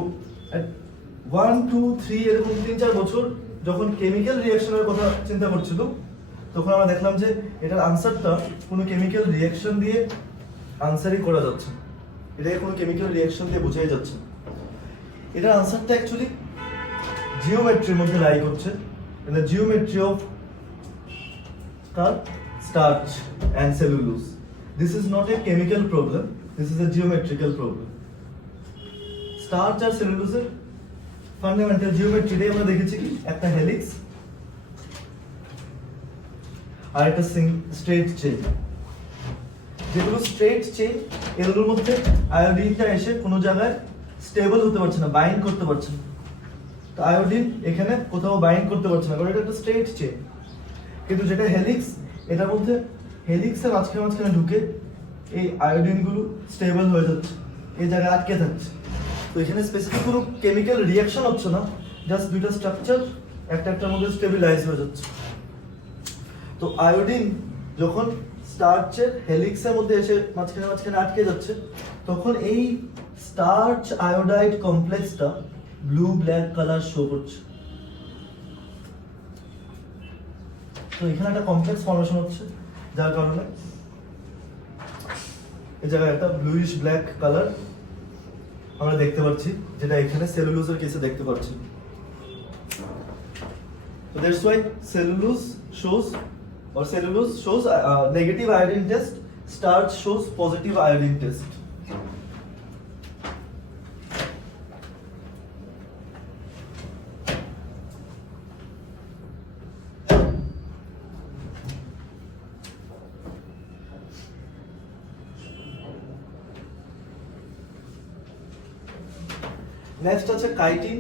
1, 2, 3 এরকম 3-4 বছর যখন কেমিক্যাল রিঅ্যাকশনের কথা চিন্তা করছিল, তখন আমরা দেখলাম যে এটার আনসারটা কোনো কেমিক্যাল রিঅ্যাকশন দিয়ে আনসারই করা যাচ্ছে, এটাকে কোনো কেমিক্যাল রিঅ্যাকশন দিয়ে বোঝাই যাচ্ছে। এটার আনসারটা অ্যাকচুয়ালি জিওমেট্রির মধ্যে লাই করছে, the geometry of starch and cellulose. This is not a chemical problem, this is a geometrical problem. Starch আর সেলুলোজের ফান্ডামেন্টাল জিওমেট্রিটাই আমরা দেখেছি কি একটা হেলিক্স আর একটা স্ট্রেট চেইন। যেগুলো স্ট্রেট চেইন এগুলোর মধ্যে আয়োডিনটা এসে কোনো জায়গায় স্টেবল হতে পারছে না, বাইন্ড করতে পারছে না। তো আয়োডিন এখানে কোথাও বাইন্ড করতে পারছে না, কারণ এটা একটা স্ট্রেট চেইন। কিন্তু যেটা হেলিক্স, এটার মধ্যে হেলিক্সের মাঝখানে মাঝখানে ঢুকে এই আয়োডিনগুলো স্টেবল হয়ে যাচ্ছে, এই জায়গায় আটকে থাকছে। তো এখানে স্পেসিফিক কোনো কেমিক্যাল রিঅ্যাকশন হচ্ছে না, জাস্ট দুইটা স্ট্রাকচার একটার মধ্যে স্টেবিলাইজ হয়ে যাচ্ছে। তো আয়োডিন যখন স্টার্চের হেলিক্সের মধ্যে এসে মাঝখানে মাঝখানে আটকে যাচ্ছে, তখন এই স্টার্চ আয়োডাইড কমপ্লেক্সটা ব্লু ব্ল্যাক কালার শো করছে। তো এখানে একটা কমপ্লেক্স ফর্মেশন হচ্ছে, যার কারণে এই জায়গায় একটা ব্লুইশ ব্ল্যাক কালার আমরা দেখতে পাচ্ছি, যেটা এখানে সেলুলোজের কেসে দেখতে পাচ্ছি। So that's why cellulose shows negative iodine test, starch shows positive iodine test. Next আছে কাইটিন।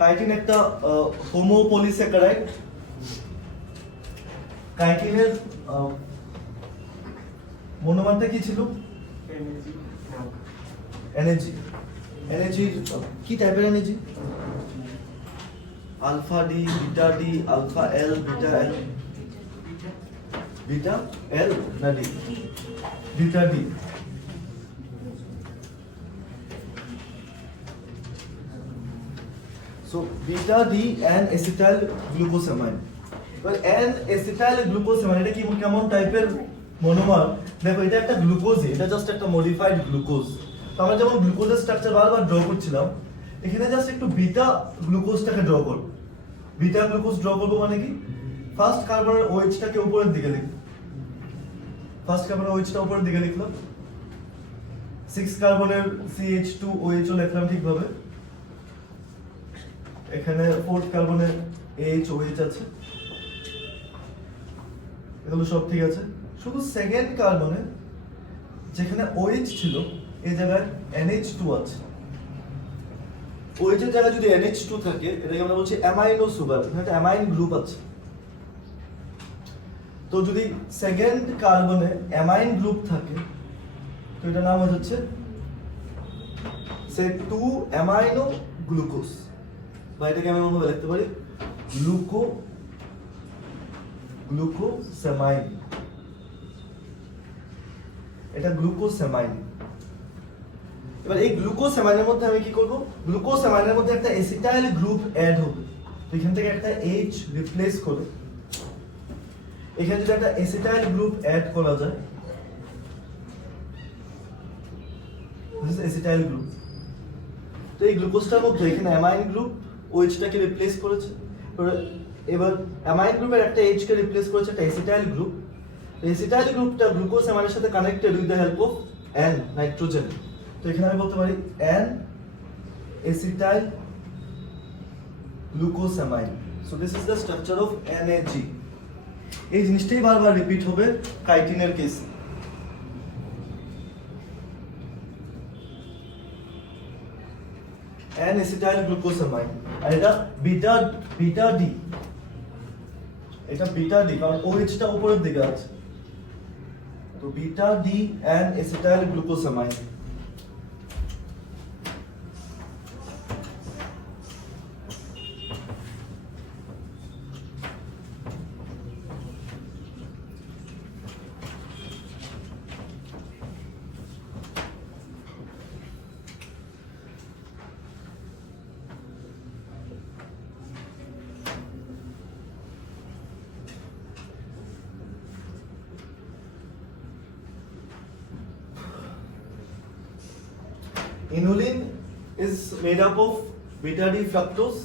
কাইটিন একটা হোমোপলিস্যাকারাইড। কাইটিনের মনোমারটা কি ছিল? এনার্জি। এনার্জির কি টাইপের energy? Alpha D, beta D, alpha L, beta L. Beta L না D? Beta D. So beta D and acetyl glucosamine. Well, N acetyl glucosamine এটা কি কেমন টাইপের মনোমার দেখো এটা একটা গ্লুকোজ, এটা জাস্ট একটা মডিফাইড গ্লুকোজ। তো আমরা যেমন গ্লুকোজের স্ট্রাকচার বারবার ড্র করছিলাম, এখানে জাস্ট একটু বিটা গ্লুকোজটাকে ড্র করব। বিটা গ্লুকোজ ড্র করবো মানে কি, ফার্স্ট কার্বনের ওএইচটাকে উপরের দিকে লিখব, ফার্স্ট কার্বনের ওএইচটা উপরের দিকে লিখলাম, 6 কার্বনের CH2OH ও লিখলাম ঠিকভাবে, এখানে 4th কার্বনের AHOH আছে, এগুলো সব ঠিক আছে। শুধু সেকেন্ড কার্বনে যেখানে OH ছিল এই জায়গায় NH2 আছে। OH এর জায়গায় যদি NH2 থাকে এটাকে আমরা বলছি অ্যামাইনো সুগার, এখানে একটা অ্যামাইন গ্রুপ আছে। তো যদি সেকেন্ড কার্বনে অ্যামাইন গ্রুপ থাকে তো এটার নাম হচ্ছে সে 2 অ্যামাইনো গ্লুকোজ, বা এটাকে আমি অন্যভাবে লিখতে পারি গ্লুকোসামাইন। এটা গ্লুকোসামাইন। এবার এই গ্লুকোসামাইনের মধ্যে আমি কি করব, গ্লুকোসামাইনের মধ্যে একটা এসিটাইল গ্রুপ অ্যাড হবে। এখান থেকে একটা H রিপ্লেস করে এখানে যদি একটা এসিটাইল গ্রুপ অ্যাড করা যায়, দিস এসিটাইল গ্রুপ। তো এই গ্লুকোজটার মধ্যে এখানে অ্যামাইন গ্রুপ OH-টাকে রিপ্লেস করেছে, এবার অ্যামাইন গ্রুপের একটা H কে রিপ্লেস করেছে একটা এসিটাইল গ্রুপ। এসিটাইল গ্রুপটা গ্লুকোসামাইনের সাথে connected with the help of N nitrogen. তো এখানে আমি বলতে পারি N acetyl glucosamine. So this is the structure of NAG। এই জিনিসটাই বারবার রিপিট হবে কাইটিনের কেসে। N-acetyl glucosamine, আর এটা বিটা ডি, এটা বিটা ডি কারণ OH টা উপরের দিকে আছে। তো beta D N-acetyl glucosamine। Inulin is made up of beta D fructose,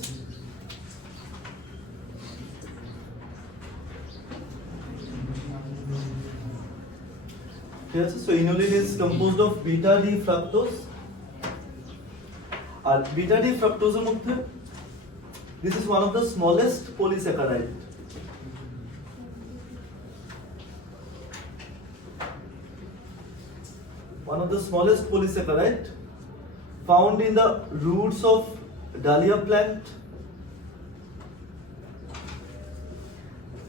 yes, so inulin is composed of beta D fructose, আর beta D fructose এর মধ্যে this is one of the smallest polysaccharide. One of the smallest polysaccharide found in the roots of dahlia plant.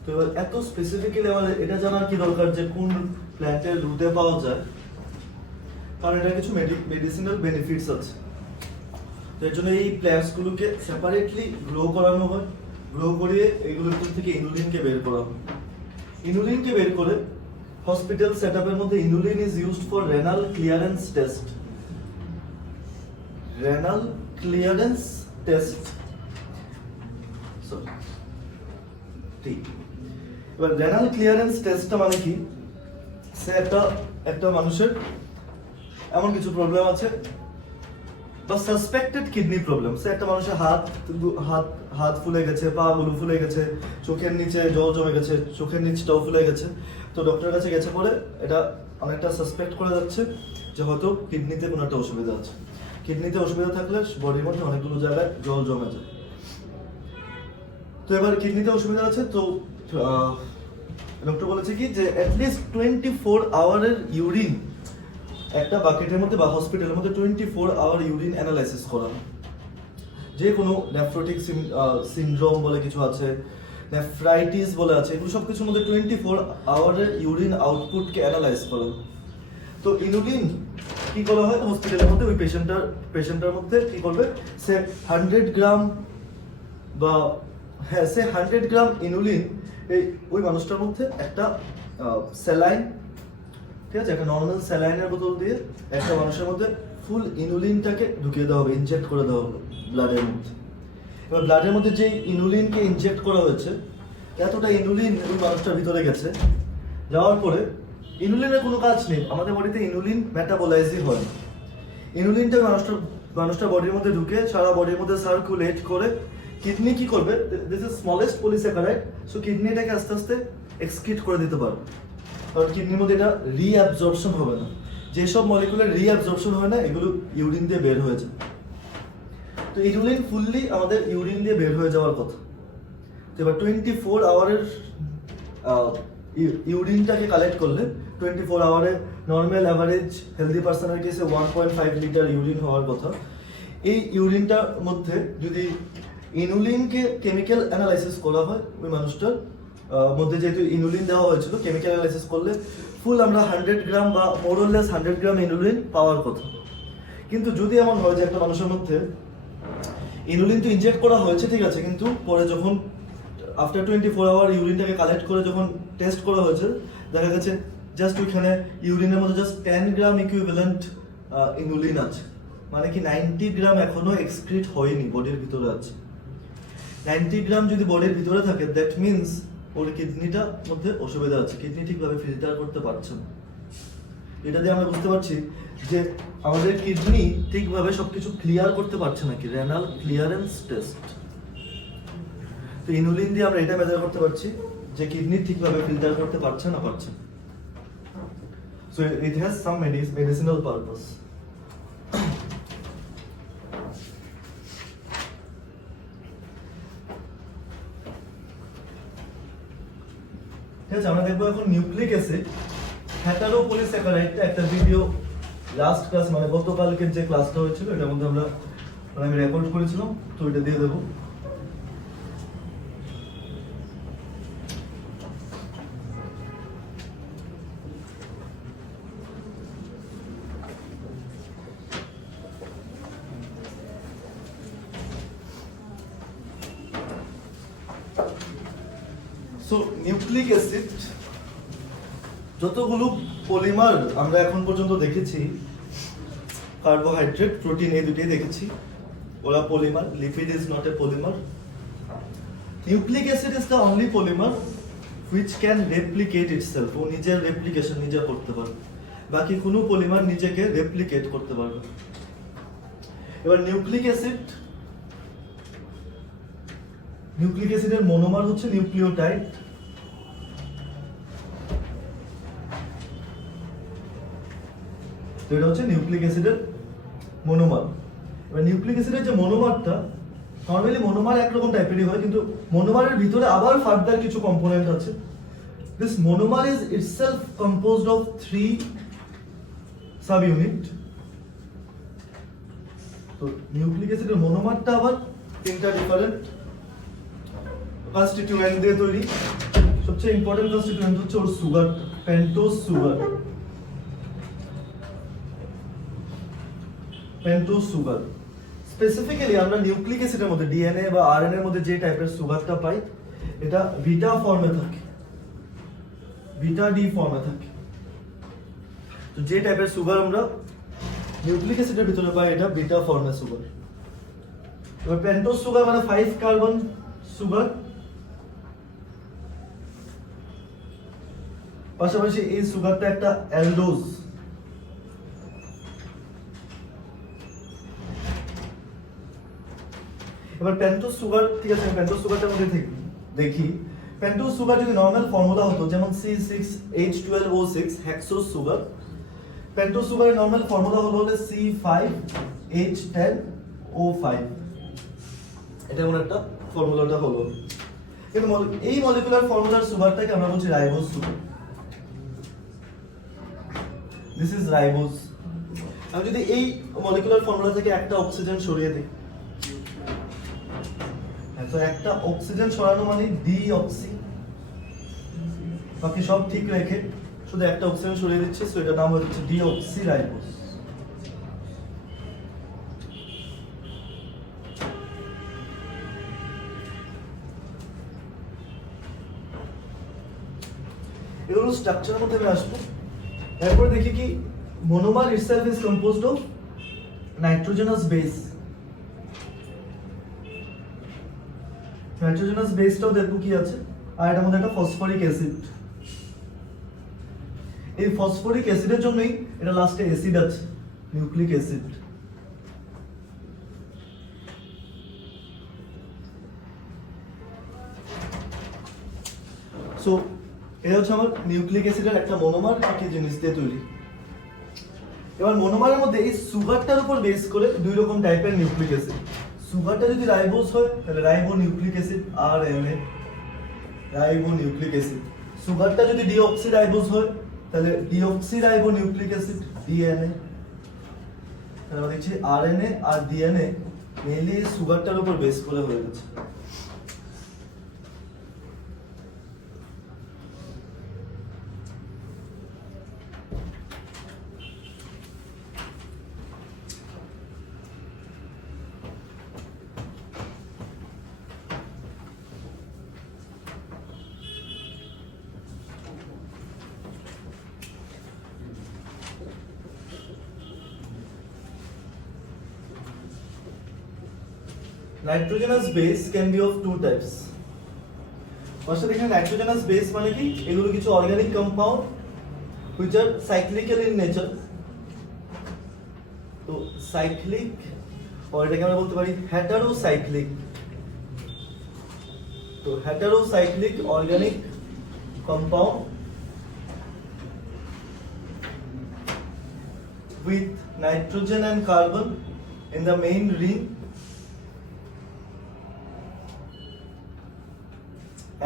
তো এবার এত specifically আমাদের এটা জানার কি দরকার যে কোন প্ল্যান্টের রুটে পাওয়া যায়, কারণ এটা কিছু মেডিসিনাল বেনিফিটস আছে। তো এর জন্য এই প্ল্যান্টসগুলোকে সেপারেটলি গ্রো করানো হয়, গ্রো করিয়ে এইগুলোর থেকে ইনুলিনকে বের করা হয়। ইনুলিনকে বের করে হসপিটাল সেটআপের মধ্যে inulin is used for renal clearance test. Renal clearance test, ঠিক। এবার রেনাল ক্লিয়ারেন্স টেস্টটা মানে কি, সে একটা মানুষের এমন কিছু প্রবলেম আছে বা সাসপেক্টেড কিডনি প্রবলেম, সে একটা মানুষের হাত ফুলে গেছে, পা গুলো ফুলে গেছে, চোখের নিচে জল জমে গেছে, চোখের নিচটাও ফুলে গেছে। তো ডক্টরের কাছে গেছে পরে এটা অনেকটা সাসপেক্ট করা যাচ্ছে যে হয়তো কিডনিতে কোনো একটা অসুবিধা আছে। কিডনিতে অসুবিধা থাকলে বডির মধ্যে অনেকগুলো জায়গায় জল জমে যায়। তো এবার কিডনিতে অসুবিধা আছে, তো ডক্টর বলেছে কি যে অ্যাটলিস্ট 24 আওয়ারের ইউরিন একটা বাকেটের মধ্যে বা হসপিটালের মধ্যে 24 আওয়ার ইউরিন অ্যানালাইসিস করানো। যে কোনো নেফ্রোটিক সিনড্রোম বলে কিছু আছে, নেফ্রাইটিস বলে আছে, এগুলো সব কিছুর মধ্যে 24 আওয়ারের ইউরিন আউটপুটকে অ্যানালাইজ করানো। তো ইনুলিন কি করা হয় হসপিটালের মধ্যে, ওই পেশেন্টটার মধ্যে কি করবে, সে 100 গ্রাম বা হ্যাঁ সে 100 গ্রাম ইনুলিন ওই মানুষটার মধ্যে একটা স্যালাইন, ঠিক আছে, একটা নর্মাল স্যালাইনের বোতল দিয়ে একটা মানুষের মধ্যে ফুল ইনুলিনটাকে ঢুকিয়ে দেওয়া হবে, ইনজেক্ট করে দেওয়া হবে ব্লাডের মধ্যে। এবার ব্লাডের মধ্যে যে ইনুলিনকে ইনজেক্ট করা হয়েছে, এতটা ইনুলিন ওই মানুষটার ভিতরে গেছে, যাওয়ার পরে ইনুলিনের কোনো কাজ নেই, আমাদের বডিতে ইনুলিন মেটাবলাইজই হয় না। ইনুলিনটা মানুষটার বডির মধ্যে ঢুকে সারা বডির মধ্যে সার্কুলেট করে কিডনি কি করবে, this is smallest polysaccharide, so kidney এটাকে আস্তে আস্তে এক্সক্রিট করে দিতে পারবে, কারণ কিডনির মধ্যে এটা রিঅ্যাবজর্পশন হবে না। যেসব মলিকুলের রিঅ্যাবজর্পশন হয় না এগুলো ইউরিন দিয়ে বের হয়ে যায়। তো ইনুলিন ফুললি আমাদের ইউরিন দিয়ে বের হয়ে যাওয়ার কথা। তো এবার 24 আওয়ারের ইউরিনটাকে কালেক্ট করলে 24 আওয়ারে নর্মাল অ্যাভারেজ হেলদি পার্সনের কেসে 1.5 লিটার ইউরিন হওয়ার কথা। এই ইউরিনটার মধ্যে যদি ইনুলিনকে কেমিক্যাল অ্যানালাইসিস করা হয়, ওই মানুষটার মধ্যে যেহেতু ইনুলিন দেওয়া হয়েছিল, কেমিক্যাল অ্যানালাইসিস করলে ফুল আমরা 100 গ্রাম বা মোরলেস 100 গ্রাম ইনুলিন পাওয়ার কথা। কিন্তু যদি এমন হয় যে একটা মানুষের মধ্যে ইনুলিন তো ইনজেক্ট করা হয়েছে ঠিক আছে, কিন্তু পরে যখন আফটার 24 আওয়ার ইউরিনটাকে কালেক্ট করে যখন টেস্ট করা হয়েছে, দেখা গেছে জাস্ট ওইখানে ইউরিনের মধ্যে জাস্ট 10 গ্রাম ইকুইভ্যালেন্ট ইনুলিন আছে, মানে কি 90 গ্রাম এখনো এক্সক্রিট হয়নি, বডির ভিতরে আছে। 90 গ্রাম যদি বডির ভিতরে থাকে, দ্যাট মিনস ওর কিডনিটার মধ্যে অসুবিধা আছে, কিডনি ঠিকভাবে ফিল্টার করতে পারছে না। এটা দিয়ে আমরা বুঝতে পারছি যে আমাদের কিডনি ঠিকভাবে সবকিছু ক্লিয়ার করতে পারছে নাকি, রেনাল ক্লিয়ারেন্স টেস্ট। তো ইনুলিন দিয়ে আমরা এটা মেজার করতে পারছি যে কিডনি ঠিকভাবে ফিল্টার করতে পারছে না পারছে। So it has some medicinal purpose. ঠিক আছে, আমরা দেখবো এখন নিউক্লিক অ্যাসিড হেটারোপলিস্যাকারাইডটা। একটা ভিডিও লাস্ট ক্লাস মানে গতকালকের যে ক্লাসটা হয়েছিল এটার মধ্যে আমি রেকর্ড করেছিলাম, তো এটা দিয়ে দেবো। সো নিউক্লিক অ্যাসিড যতগুলো পলিমার আমরা এখন পর্যন্ত দেখেছি, কার্বোহাইড্রেট প্রোটিন এই দুটোই দেখেছি, ওরা polymer. Lipid is not a polymer. Nucleic acid is the only polymer which can replicate itself, ও নিজের রেপ্লিকেশন নিজে করতে পারবে, বাকি কোনো পলিমার নিজেকে রেপ্লিকেট করতে পারবে। এবার নিউক্লিক অ্যাসিডের মনোমার হচ্ছে নিউক্লিওটাইড। তো এটা হচ্ছে নিউক্লিক অ্যাসিডের মনোমার। এবার নিউক্লিক অ্যাসিডের যে মনোমারটা, নর্মালি মনোমার একরকম টাইপেরই হয়, কিন্তু মনোমারের ভিতরে আবার ফার্দার কিছু কম্পোনেন্ট আছে। This monomer is itself composed of 3 sub unit. তো নিউক্লিক অ্যাসিডের মনোমারটা আবার 3টা ডিফারেন্ট কনস্টিটিউয়েন্ট দিয়ে তৈরি। সবচেয়ে ইম্পর্টেন্ট কনস্টিটিউয়েন্ট হচ্ছে ওর sugar, pentose sugar. Pentose sugar specifically আমরা নিউক্লিক অ্যাসিডের মধ্যে ডিএনএ বা আরএনএ এর মধ্যে যে টাইপের সুগারটা পাই, এটা বিটা ফর্মে থাকে, বিটা ডি ফর্মে থাকে। তো যে টাইপের সুগার আমরা নিউক্লিক অ্যাসিডের ভিতরে পাই, এটা বিটা ফর্মে সুগার। এবার পেন্টোজ সুগার মানে 5 কার্বন সুগার। পাশাপাশি এই সুগারটা একটা অ্যালডোজ। এবার পেন্টোজ সুগার, ঠিক আছে, পেন্টোজ সুগারটার মধ্যে দেখি। পেন্টোজ সুগার যদি নরমাল ফর্মুলা হতো, যেমন C6H12O6 হেক্সোজ সুগার, পেন্টোজ সুগারের নরমাল ফর্মুলা হলো C5H10O5, এটা এমন একটা ফর্মুলাটা হলো। কিন্তু এই মলিকুলার ফর্মুলার সুগারটাকে আমরা বলছি ribose sugar. This is ribose. আমি যদি এই মলিকুলার ফর্মুলা থেকে একটা অক্সিজেন সরিয়ে দিই, তো একটা অক্সিজেন সরানো মানে ডিঅক্সি, বাকি সব ঠিক রেখে শুধু একটা অক্সিজেন সরিয়ে দিচ্ছে, সো এটার নাম হচ্ছে ডিঅক্সি রাইবোজ। এগুলো স্ট্রাকচারের মধ্যে আমি আসবো। এরপর দেখি কি monomer itself is composed of nitrogenous base. Nitrogenous বেসটাও দেখবো কি আছে, আর এটার মধ্যে একটা ফসফরিক অ্যাসিড। এই ফসফরিক অ্যাসিডের জন্যই এটা লাস্টে অ্যাসিড আছে, নিউক্লিক অ্যাসিড। সো এটা হচ্ছে আমার নিউক্লিক অ্যাসিডের একটা মনোমার একই জিনিস দিয়ে তৈরি। এবার মনোমারের মধ্যে এই সুগারটার উপর বেস করে দুই রকম টাইপের নিউক্লিক অ্যাসিড। সুগারটা যদি রাইবোজ হয় তাহলে ribo nucleic acid RNA, ribo nucleic acid. সুগারটা যদি ডিঅক্সিরাইবোজ হয় তাহলে ডিঅক্সিরাইবো নিউক্লিক অ্যাসিড DNA। তাহলে আমরা দেখছি RNA আর DNA মেইনলি সুগারটার উপর বেস করে হয়ে গেছে। Nitrogenous base can be of two types. ফার্স্টে দেখেন নাইট্রোজেনাস বেস মানে কি, এগুলো কিছু organic compound which are cyclical in nature। তো সাইক্লিক, আর এটাকে আমরা বলতে পারি হেটারোসাইক্লিক। তো heterocyclic organic compound with nitrogen and carbon in the main ring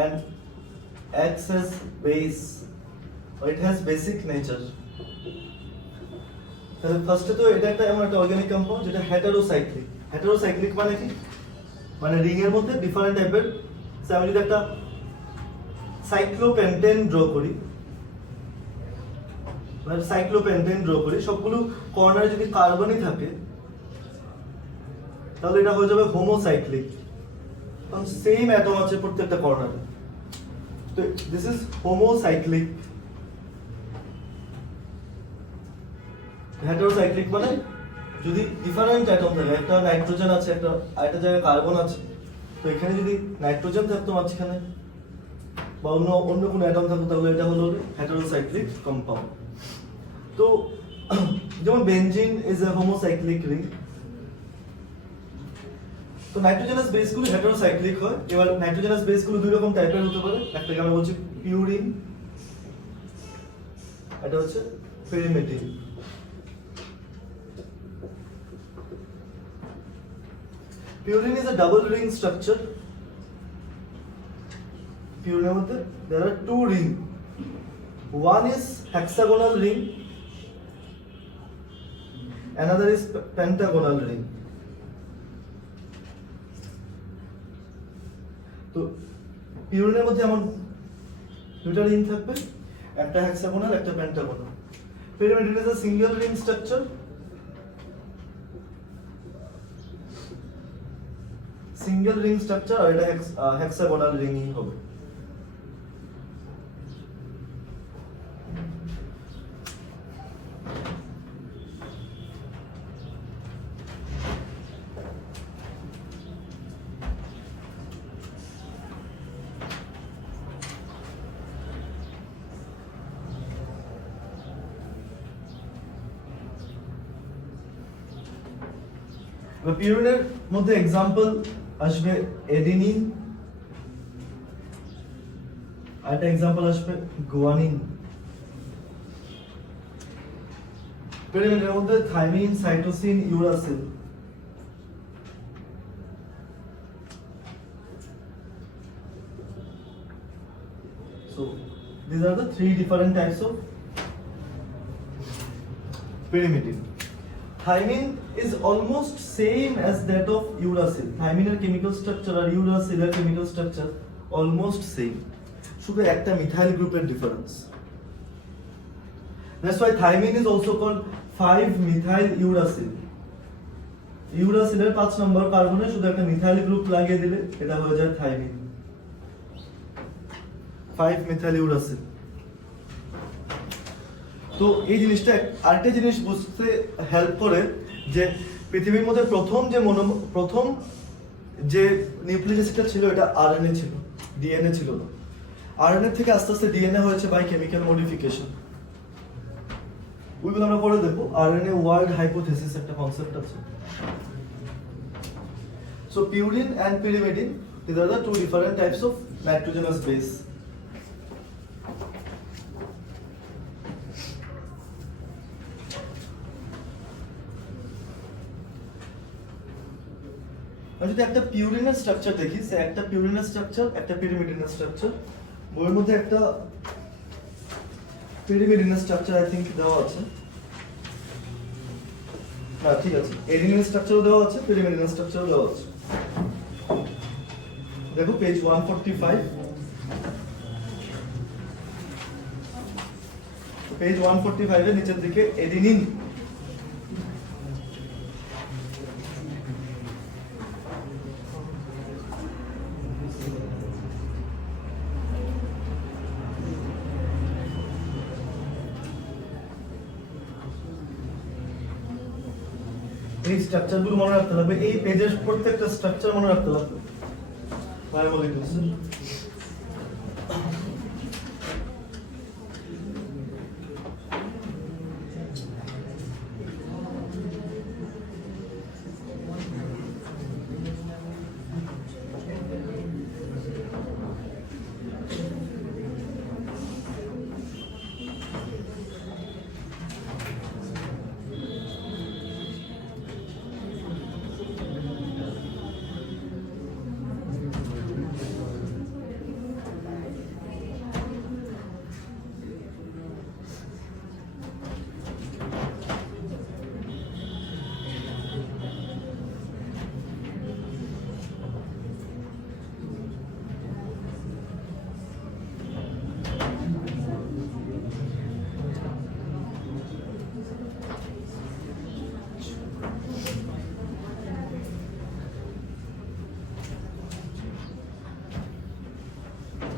and acts as base, or it has basic nature। তাহলে ফার্স্টে তো এটা একটা এমন একটা অর্গানিক কম্পাউন্ড যেটা হেটারোসাইক্লিক। হেটারোসাইক্লিক মানে কি, মানে রিং এর মধ্যে ডিফারেন্ট টাইপের, আমি যদি একটা সাইক্লোপেন্টেন ড্র করি, মানে সাইক্লোপেন্টেন ড্র করি, সবগুলো কর্নারে যদি কার্বনই থাকে তাহলে এটা হয়ে যাবে হোমোসাইক্লিক, কারণ সেম অ্যাটম আছে প্রত্যেকটা কর্নারে। তো দিস ইজ হোমোসাইক্লিক। হেটারোসাইক্লিক মানে যদি ডিফারেন্ট অ্যাটম থাকে, একটা নাইট্রোজেন আছে, একটা আরেকটা জায়গায় কার্বন আছে, তো এখানে যদি নাইট্রোজেন থাকতো মাঝখানে বা অন্য কোনো অ্যাটম থাকতো তাহলে এটা হলো হেটারোসাইক্লিক কম্পাউন্ড। তো যেমন বেনজিন ইজ এ হোমোসাইক্লিক রিং। তো নাইট্রোজেনাস বেসগুলো হেটারোসাইক্লিক হয়। এবার নাইট্রোজেনাস বেসগুলো দুই রকম টাইপের হতে পারে, একটাকে আমরা বলছি পিউরিন, এটা হচ্ছে পেরিমেটিন। Purine is a double ring structure. Purine মধ্যে there are two ring. One is hexagonal ring, another is pentagonal ring. তো পিউরিনের মধ্যে এমন দুটো রিং থাকবে, একটা হেক্সাগোনাল একটা pentagonal. pyrimidine is a single ring structure. Single ring structure, আর এটা হেক্সাগোনাল রিংই হবে। পিউরিনের মধ্যে এক্সাম্পল আসবে এডিনিন, আর একটা এক্সাম্পল আসবে গুয়ানিন। পিউরিনের মধ্যে thymine, cytosine, uracil. So these are the three different types of pyrimidine. Thymine is almost same as that of uracil. Thymine এর chemical structure আর uracil এর chemical structure almost same. শুধু একটা methyl গ্রুপের difference. That's why thymine is also called 5-methyl uracil. Uracil এর 5 নম্বর কার্বনে শুধু একটা methyl group লাগিয়ে দিলে এটা হয়ে যায় থাইমিন। 5-methyl uracil। তো এই জিনিসটা আরেকটা জিনিস বুঝতে হেল্প করে যে পৃথিবীর মধ্যে প্রথম যে নিউক্লিক অ্যাসিডটা ছিল এটা আরএনএ ছিল, ডিএনএ ছিল না। আরএনএ থেকে আস্তে আস্তে ডিএনএ হয়েছে বাই কেমিক্যাল মডিফিকেশন। ওইগুলো আমরা পরে দেখবো। আরএনএ ওয়ার্ল্ড হাইপোথেসিস একটা কনসেপ্ট আছে। So purine and pyrimidine, these are the two different types of nitrogenous base. আমি যদি একটা পিউরিনের স্ট্রাকচার দেখি, সে একটা পিউরিনের স্ট্রাকচার, একটা পিরিমিডিনের স্ট্রাকচার, বইয়ের মধ্যে একটা পিরিমিডিনের স্ট্রাকচার আই থিংক দেওয়া আছে। হ্যাঁ ঠিক আছে, এডিনিনের স্ট্রাকচারও দেওয়া আছে, পিরিমিডিনের স্ট্রাকচারও দেওয়া আছে। দেখো পেজ 145, পেজ 145 এর নিচের দিকে এডিনিন এই স্ট্রাকচারগুলো মনে রাখতে লাগবে, এই পেজের প্রত্যেকটা স্ট্রাকচার মনে রাখতে লাগবে। বায়োমলিকুলস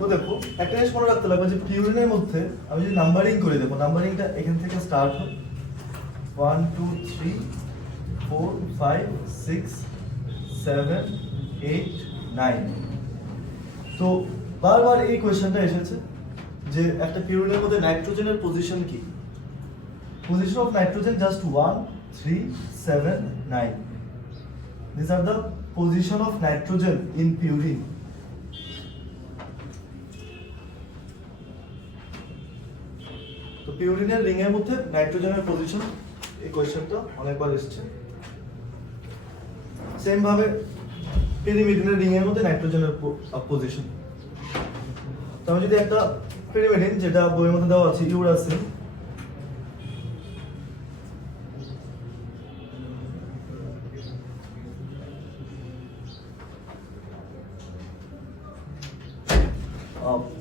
তো দেখো একটা জিনিস মনে রাখতে লাগবে যে পিউরিনের মধ্যে আমি যদি নাম্বারিং করে দেবো, নাম্বারিংটা এখান থেকে স্টার্ট হয় 1 2 3 4 5 6 7 8 9। তো বারবার এই কোয়েশ্চেনটা এসেছে যে একটা পিউরিনের মধ্যে নাইট্রোজেনের পজিশন কি? Position of nitrogen just 1 3 7 9। These are the position of nitrogen in purine. তো পিউরিনের রিং এর মধ্যে নাইট্রোজেনের পজিশন, এই কোশ্চেনটা অনেকবার এসেছে। সেম ভাবে পিরিমিডিনের রিং এর মধ্যে নাইট্রোজেনের পজিশন। তো আমি যদি একটা পিরিমিডিন, যেটা বইয়ের মধ্যে দেওয়া আছে ইউরাসিল,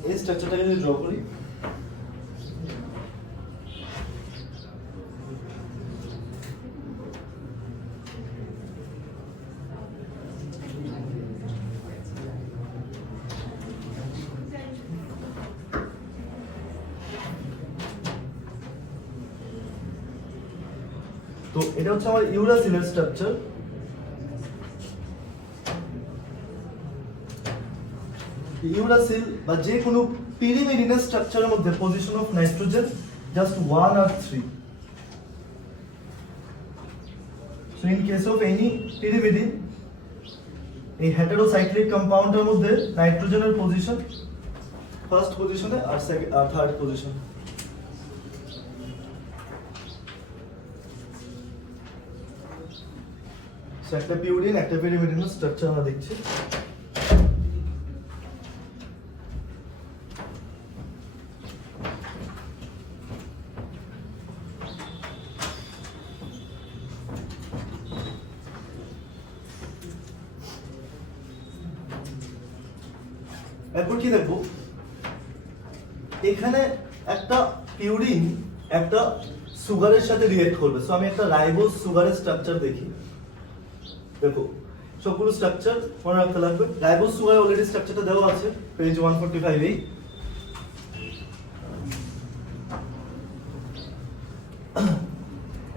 এই স্ট্রাকচারটাকে যদি ড্র করি, তো এটা হচ্ছে আমার ইউরাসিলের স্ট্রাকচার। ইউরাসিল বা যে কোনো পিরিমিডিনের স্ট্রাকচারের মধ্যে পজিশন অফ নাইট্রোজেন জাস্ট 1 আর 3। So in case of any pyrimidine, এই হেটেরোসাইক্লিক কম্পাউন্ডের মধ্যে নাইট্রোজেনের পজিশন ফার্স্ট পজিশনে আর সেকেন্ড আর থার্ড পজিশন। সো একটা পিউরিন, একটা পিরিমিডিনের স্ট্রাকচার আমরা দেখছি। এরপর কি দেখবো, এখানে একটা পিউরিন একটা সুগারের সাথে রিঅ্যাক্ট করবে। সো আমি একটা রাইবোজ সুগারের স্ট্রাকচার দেখি। দেখো সবগুলো স্ট্রাকচার মনে রাখতে লাগবে। রাইবোজ সুগার অলরেডি স্ট্রাকচারটা দেওয়া আছে পেজ 145 এই।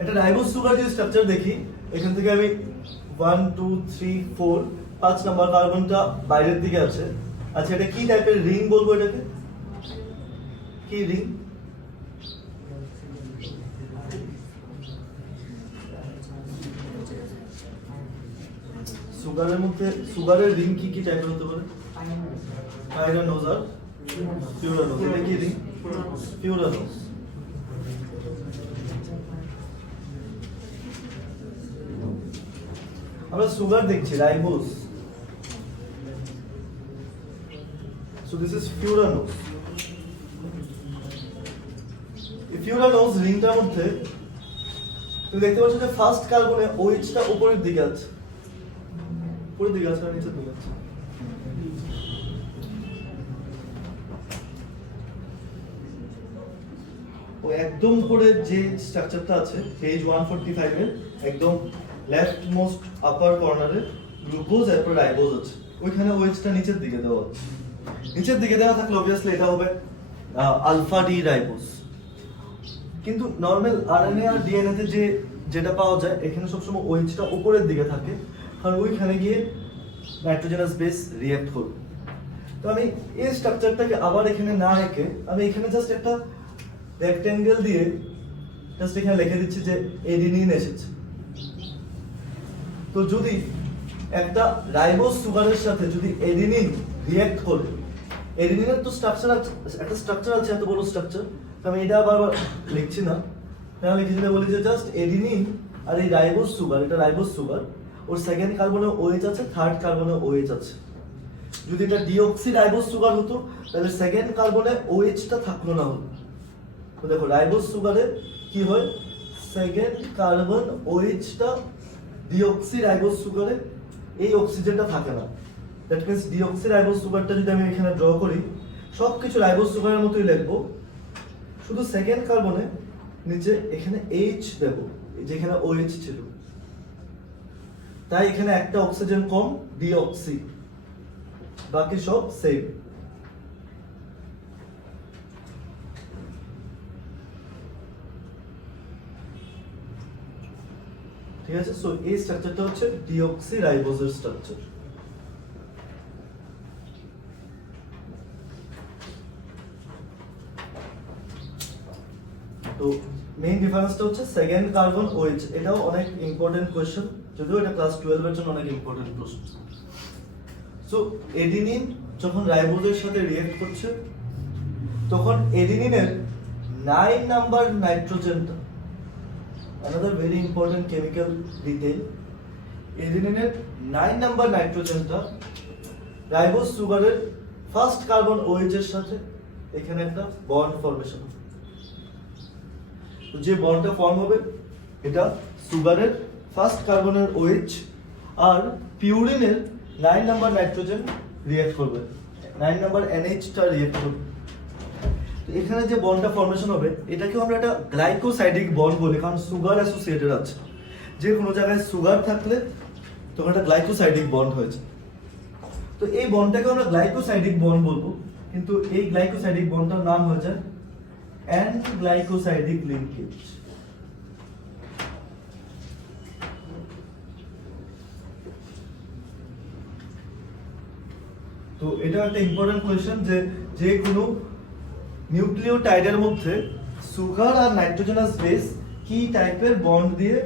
এটা রাইবোজ সুগার যদি স্ট্রাকচার দেখি, এখান থেকে আমি 1 2 3 4 5 নাম্বার কার্বনটা বাইরের দিকে আছে। আচ্ছা এটা কি টাইপের রিং বলবো? এটাকে কি রিং? সুগারের মধ্যে সুগারের রিং কি টাইপের হতে পারে? পাইরানোজ আর ফিউরানোজ। এটা কি রিং? ফিউরানোজ। আমরা সুগার দেখছি, ribose. So this is furanose. এই ফিউরানোজ রিংটার মধ্যে তুমি দেখতে পাচ্ছ যে ফার্স্ট কার্বনে OH-টা উপরের দিকে আছে, উপরের দিকে আছে আর নিচের দিকে আছে। ও একদম উপরে যে স্ট্রাকচারটা আছে পেজ 145 এর একদম লেফট মোস্ট আপার কর্নারে গ্লুকোজ এরপর রাইবোজ আছে, ওইখানে OH-টা নিচের দিকে দেওয়া আছে। নিচের দিকে দেওয়া থাকলে অবভিয়াসলি এটা হবে আলফা ডি রাইবোজ। কিন্তু নরমাল আরএনএ আর ডিএনএ তে যেটা পাওয়া যায় এখানে সবসময় OH-টা উপরের দিকে থাকে, কারণ ওইখানে গিয়ে নাইট্রোজেনাস বেস রিঅ্যাক্ট করবে। তো আমি এই স্ট্রাকচারটাকে আবার এখানে না এঁকে আমি এখানে জাস্ট একটা রেক্ট্যাঙ্গেল দিয়ে জাস্ট এখানে লিখে দিচ্ছি যে এডিনিন এসেছে। তো যদি একটা রাইবোজ সুগারের সাথে যদি এডিনিন রিঅ্যাক্ট করে, এডিনিনের তো স্ট্রাকচার আছে, একটা স্ট্রাকচার আছে, এত বড় স্ট্রাকচার, তো আমি এটা বারবার লিখছি না, আমি লিখে যেটা বলি যে জাস্ট এডিনিন আর এই রাইবোজ সুগার, এটা রাইবোজ সুগার, ওর সেকেন্ড কার্বনে OH আছে, থার্ড কার্বনে OH আছে। যদি এটা ডিঅক্সি রাইবোজ সুগার হতো তাহলে সেকেন্ড কার্বনে OH-টা থাকলো না হতো। তো দেখো রাইবোজ সুগারে কি হয়, সেকেন্ড কার্বন OH-টা ডিঅক্সি রাইবোজ সুগারে এই অক্সিজেনটা থাকে না। দ্যাট মিন্স ডিঅক্সি রাইবোজ সুগারটা যদি আমি এখানে ড্র করি সবকিছু রাইবোজ সুগারের মতোই লিখবো, শুধু সেকেন্ড কার্বনে নিচে এখানে H দেব যেখানে OH ছিল, তাই এখানে একটা অক্সিজেন কম, ডিঅক্সি, বাকি সব সেম। ঠিক আছে, সো এই স্ট্রাকচারটা হচ্ছে ডিঅক্সি রাইবোজের স্ট্রাকচার। তো মেইন ডিফারেন্সটা হচ্ছে সেকেন্ড কার্বন OH, এটাও অনেক ইম্পর্টেন্ট কোশ্চেন, যদিও এটা ক্লাস 12 এর জন্য অনেক ইম্পর্টেন্ট প্রশ্ন। সো এডিনিন যখন রাইবোজের সাথে রিঅ্যাক্ট করছে তখন এডিনিনের 9 নাম্বার নাইট্রোজেনটা, another very important chemical detail, এডিনিনের 9 নাম্বার নাইট্রোজেনটা রাইবোজ সুগারের ফার্স্ট কার্বন OH এর সাথে এখানে একটা বন্ড ফর্মেশন হবে। তো যে বন্ডটা ফর্ম হবে এটা সুগারের ফার্স্ট কার্বনের OH আর পিউরিনের 9 নাম্বার নাইট্রোজেন রিঅ্যাক্ট করবে, 9 নাম্বার NH-টা রিঅ্যাক্ট করবে। তো এখানে যে বন্ডটা ফর্মেশন হবে এটাকে আমরা একটা গ্লাইকোসাইডিক বন্ড বলি, কারণ সুগার অ্যাসোসিয়েটেড আছে। যে কোনো জায়গায় সুগার থাকলে তখন একটা গ্লাইকোসাইডিক বন্ড হয়েছে। তো এই বন্ডটাকে আমরা গ্লাইকোসাইডিক বন্ড বলবো, কিন্তু এই গ্লাইকোসাইডিক বন্ডটার নাম হয়ে যায় অ্যান্টি গ্লাইকোসাইডিক লিঙ্কেজ। তো এটা একটা ইম্পর্টেন্ট কোয়েশ্চেন যে কোনো নিউক্লিওটাইডের মধ্যে সুগার আর নাইট্রোজেনাস বেস কি টাইপের বন্ড দিয়ে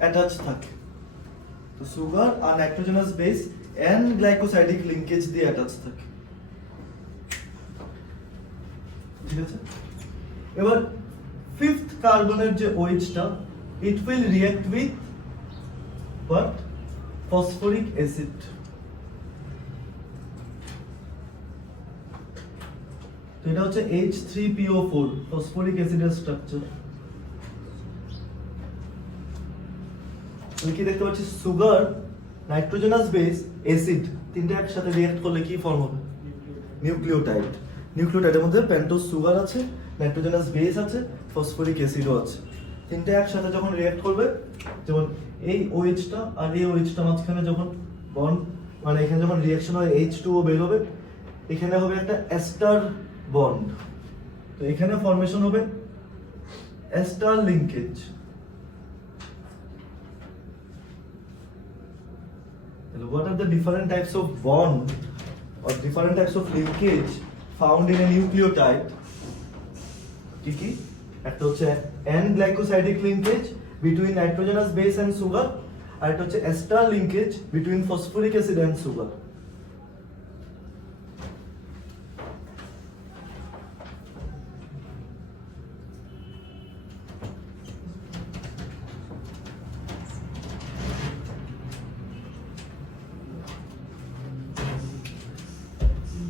অ্যাটাচ থাকে। তো সুগার আর nitrogenous base N glycosidic linkage দিয়ে অ্যাটাচ থাকে। ঠিক আছে, এবার ফিফথ কার্বনের যে OH-টা it will react with what, phosphoric acid. তো এটা হচ্ছে H3PO4 ফসফরিক অ্যাসিডের স্ট্রাকচার। তুমি কি দেখতে পাচ্ছি সুগার, নাইট্রোজেনাস বেস, অ্যাসিড তিনটা একসাথে রিঅ্যাক্ট করলে কি ফর্ম হবে, নিউক্লিওটাইড। নিউক্লিওটাইডের মধ্যে পেন্টোজ সুগার আছে, নাইট্রোজেনাস বেস আছে, ফসফরিক অ্যাসিডও আছে। তিনটা একসাথে যখন রিঅ্যাক্ট করবে, যেমন এই OH-টা আর এই OH-টা মাঝখানে যখন বন্ড মানে এখানে যখন রিঅ্যাকশন হয় H2O বের হবে, এখানে হবে একটা এস্টার বন্ড। তো এখানে ফর্মেশন হবে ester linkage. What are the different types of bond or different types of linkage found in a nucleotide? কি একটা হচ্ছে N glycosidic linkage between nitrogenous base and sugar, আর এটা হচ্ছে ester linkage between phosphoric acid and sugar.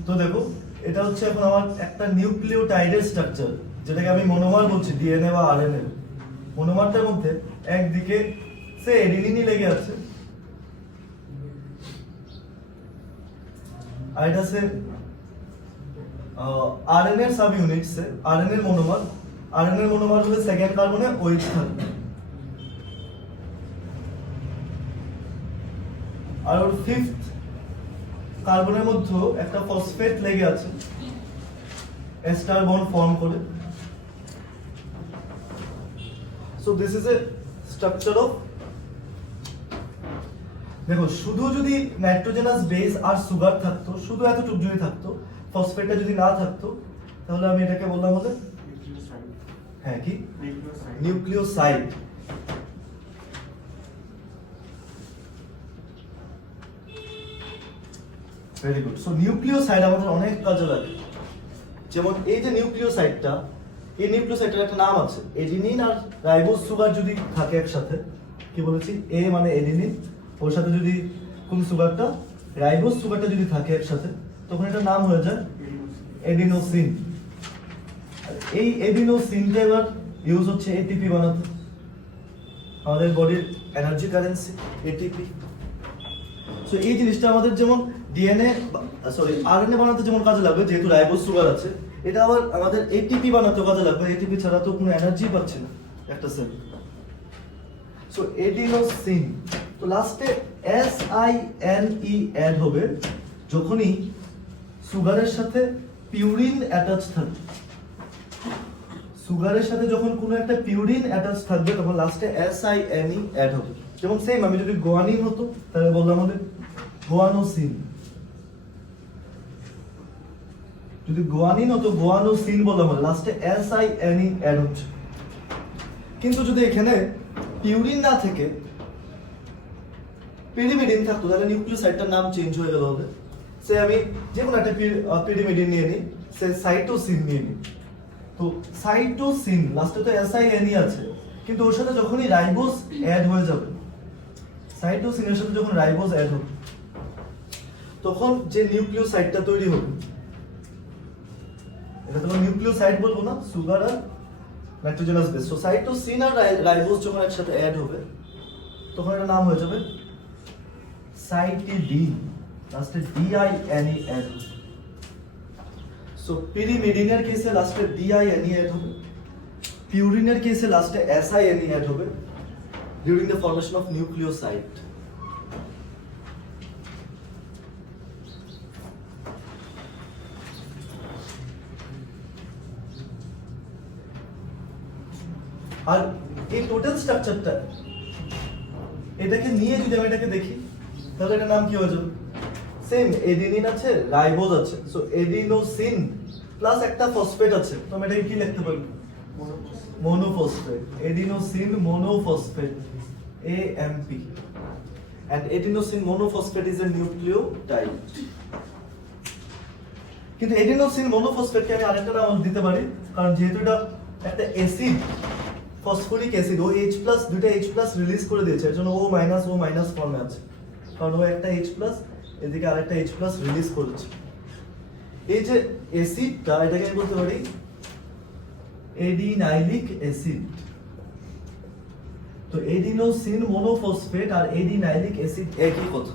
তো দেখো এটা হচ্ছে এখন আমার একটা নিউক্লিওটাইডের স্ট্রাকচার, যেটাকে আমি মনোমার বলছি, ডিএনএ বা আরএনএ। মনোমারটার মধ্যে একদিকে সে এডিনিনই লেগে আছে, আর এটা সে আরএনএ এর সাব ইউনিট, সে আরএনএ এর মনোমার। আরএনএ এর মনোমার হলে সেকেন্ড কার্বনে ওইচ থাকবে, আর ওর ফিফথ কার্বনের মধ্যে একটা ফসফেট লেগে আছে এস্টার বন্ড ফর্ম করে। So this is A structure of, দেখো শুধু যদি নাইট্রোজেনাস বেস আর সুগার থাকতো, শুধু এতটুকু যদি থাকতো, ফসফেটটা যদি না থাকতো, তাহলে আমি এটাকে বললাম হলে হ্যাঁ কি nucleoside. Very good. So nucleoside আমাদের অনেক কাজে লাগে। যেমন এই যে নিউক্লিওসাইডটা, এই নিউক্লিওসাইডের একটা নাম আছে, এডিনিন আর রাইবোজ সুগার যদি থাকে একসাথে, কি বলেছি, এ মানে এডিনিন, ওর সাথে যদি কোন সুগারটা, রাইবোজ সুগারটা যদি থাকে একসাথে, তখন এটা নাম হয়ে যায় এডিনোসিন। এই এডিনোসিনটা এবার ইউজ হচ্ছে এটিপি বানাতে, আমাদের বডির এনার্জি কারেন্সি এটিপি। সো এই জিনিসটা আমাদের যেমন ডিএনএ সরি আরএনএ বানাতে যেমন কাজে লাগবে, যেহেতু রাইবোজ সুগার আছে, এটা আবার আমাদের এটিপি বানাতে কাজে লাগবে। এটিপি ছাড়া তো কোনো এনার্জি পাচ্ছে না একটা সেল। সো এডিনোসিন, তো লাস্টে SINE অ্যাড হবে যখনই সুগারের সাথে পিউরিন অ্যাটাচ থাকবে। সুগারের সাথে যখন কোনো একটা পিউরিন অ্যাটাচ থাকবে, তখন লাস্টে SINE অ্যাড হবে। যেমন সেম আমি যদি গোয়ানিন হতো, তাহলে বললাম আমাদের গোয়ানোসিন। যদি গোয়ানিন হতো গোয়ানোসিন বললাম, লাস্টে SINE অ্যাড হচ্ছে। কিন্তু যদি এখানে পিউরিন না থেকে পিরিমিডিন থাকতো, তাহলে নিউক্লিওসাইডটার নাম চেঞ্জ হয়ে গেল হবে। সে আমি যে কোনো একটা পিরিমিডিন নিয়ে নিই, সে সাইটোসিন নিয়ে নিই। তো সাইটোসিন লাস্টে তো SINE আছে, কিন্তু ওর সাথে যখনই রাইবোজ অ্যাড হয়ে যাবে, সাইটোসিনের সাথে যখন রাইবোজ অ্যাড হবে, তখন যে নিউক্লিওসাইডটা তৈরি হবে, এটা তখন নিউক্লিওসাইড বলবো না, সুগার আর নাইট্রোজেনাস বেস। সো সাইটোসিন আর রাইবোজ যখন একসাথে অ্যাড হবে, তখন এটার নাম হয়ে যাবে সাইটিডিন, লাস্টে DINE অ্যাড হবে। সো পিরিমিডিনের কেসে লাস্টে DINE অ্যাড হবে, পিউরিনের কেসে লাস্টে SINE অ্যাড হবে during the formation of nucleoside. আর এই টোটাল স্ট্রাকচারটা, এটাকে নিয়ে যদি আমি এটাকে দেখি, তাহলে এটার নাম কি হয়ে যাবে? সেম এডিনিন আছে, রাইবোজ আছে, সো এডিনোসিন প্লাস একটা ফসফেট আছে, তো আমি এটাকে কি লিখতে পারি? Monophosphate, adenosine monophosphate, AMP, and adenosine monophosphate is a nucleotide. কিন্তু এডিনোসিন মোনোফসফেটকে আমি আরেকটা নাম দিতে পারি, কারণ যেহেতু এটা একটা অ্যাসিড, ফসফরিক অ্যাসিড, ও H+ দুইটা H+ রিলিজ করে দিয়েছে, এর জন্য O- ফর্মে আছে, কারণ ও একটা H+, এদিকে আরেকটা H+ রিলিজ করেছে। এই যে অ্যাসিডটা, এটাকে আমি বলতে পারি এডিনাইলিক অ্যাসিড। তো এডিনোসিন মোনোফসফেট আর এডিনাইলিক অ্যাসিড একই কথা,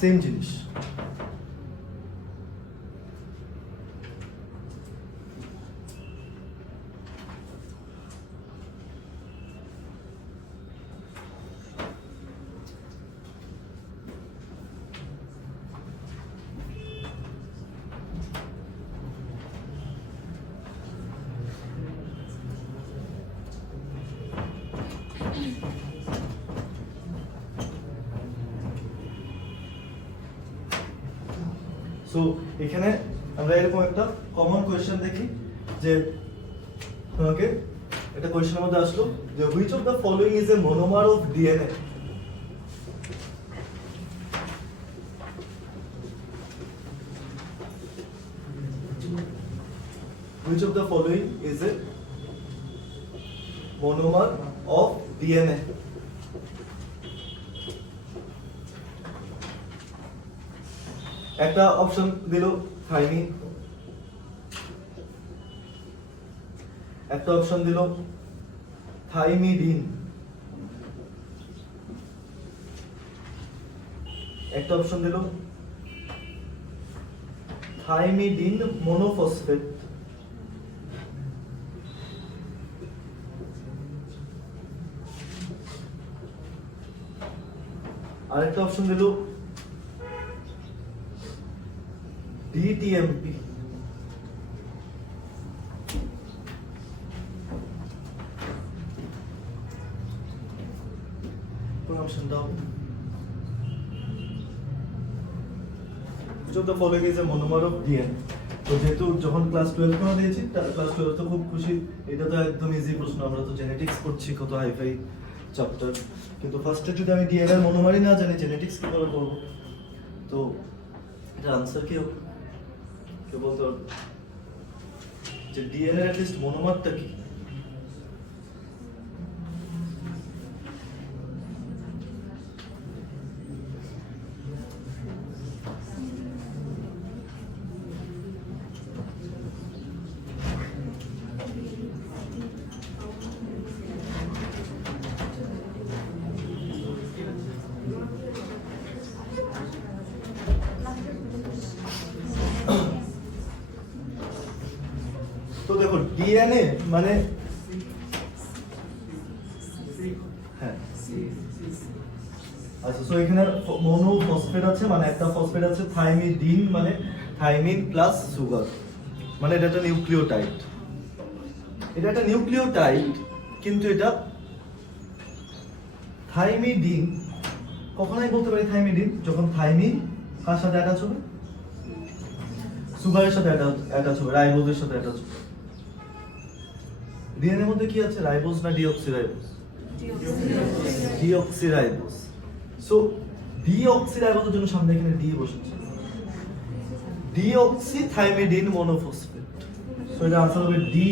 সেম জিনিস। সো এখানে আমরা এরকম একটা কমন কোয়েশ্চেন দেখি যে তোমাকে এটা কোশ্চেনের মধ্যে আসলো যে which of the following is a monomer of DNA. Which of the following is a monomer of DNA? একটা অপশন দিল থাইমিন, একটা অপশন দিল থাইমিডিন, একটা অপশন দিল থাইমিডিন মনোফসফেট, আরেকটা অপশন দিল ডিটিএমপি। কোন অপশনটা হবে? Which of the following is a monomer of DNA? তো যেহেতু যখন ক্লাস 12 কোনো দিয়েছি, ক্লাস 12 তো খুব খুশি, এটা তো একদম ইজি প্রশ্ন, আমরা তো জেনেটিক্স পড়ছি, কত হাইফাই চ্যাপ্টার, কিন্তু ফার্স্টে যদি আমি ডিএনএ এর মনোমারই না জানি জেনেটিক্স কি করে করব? তো এটা আনসার কি হবে? কে বলতে পারবে যে ডিএনএ এর লিস্ট মনোমারটা কি? তো দেখো ডিএনএ মানে হ্যাঁ, আচ্ছা সো এখানে মনোফসফেট আছে, মানে একটা ফসফেট আছে, থাইমিডিন মানে থাইমিন প্লাস সুগার, মানে এটা একটা নিউক্লিওটাইড, এটা একটা নিউক্লিওটাইড, কিন্তু এটা থাইমিডিন কখনোই বলতে পারি থাইমিডিন যখন থাইমিন কার সাথে অ্যাটাচ হবে? সুগারের সাথে অ্যাটাচ হবে, রাইবোজের সাথে অ্যাটাচ হবে। ডিএনএ এর মধ্যে কি আছে, রাইবোজ না ডিঅক্সিরাইবোজ? ডিঅক্সিরাইবোজ। সো ডিঅক্সিরাইবোজের জন্য সামনে এখানে ডি বসেছে, ডিঅক্সিথাইমিডিন মনোফসফেট। সো এটা আনসার হবে ডি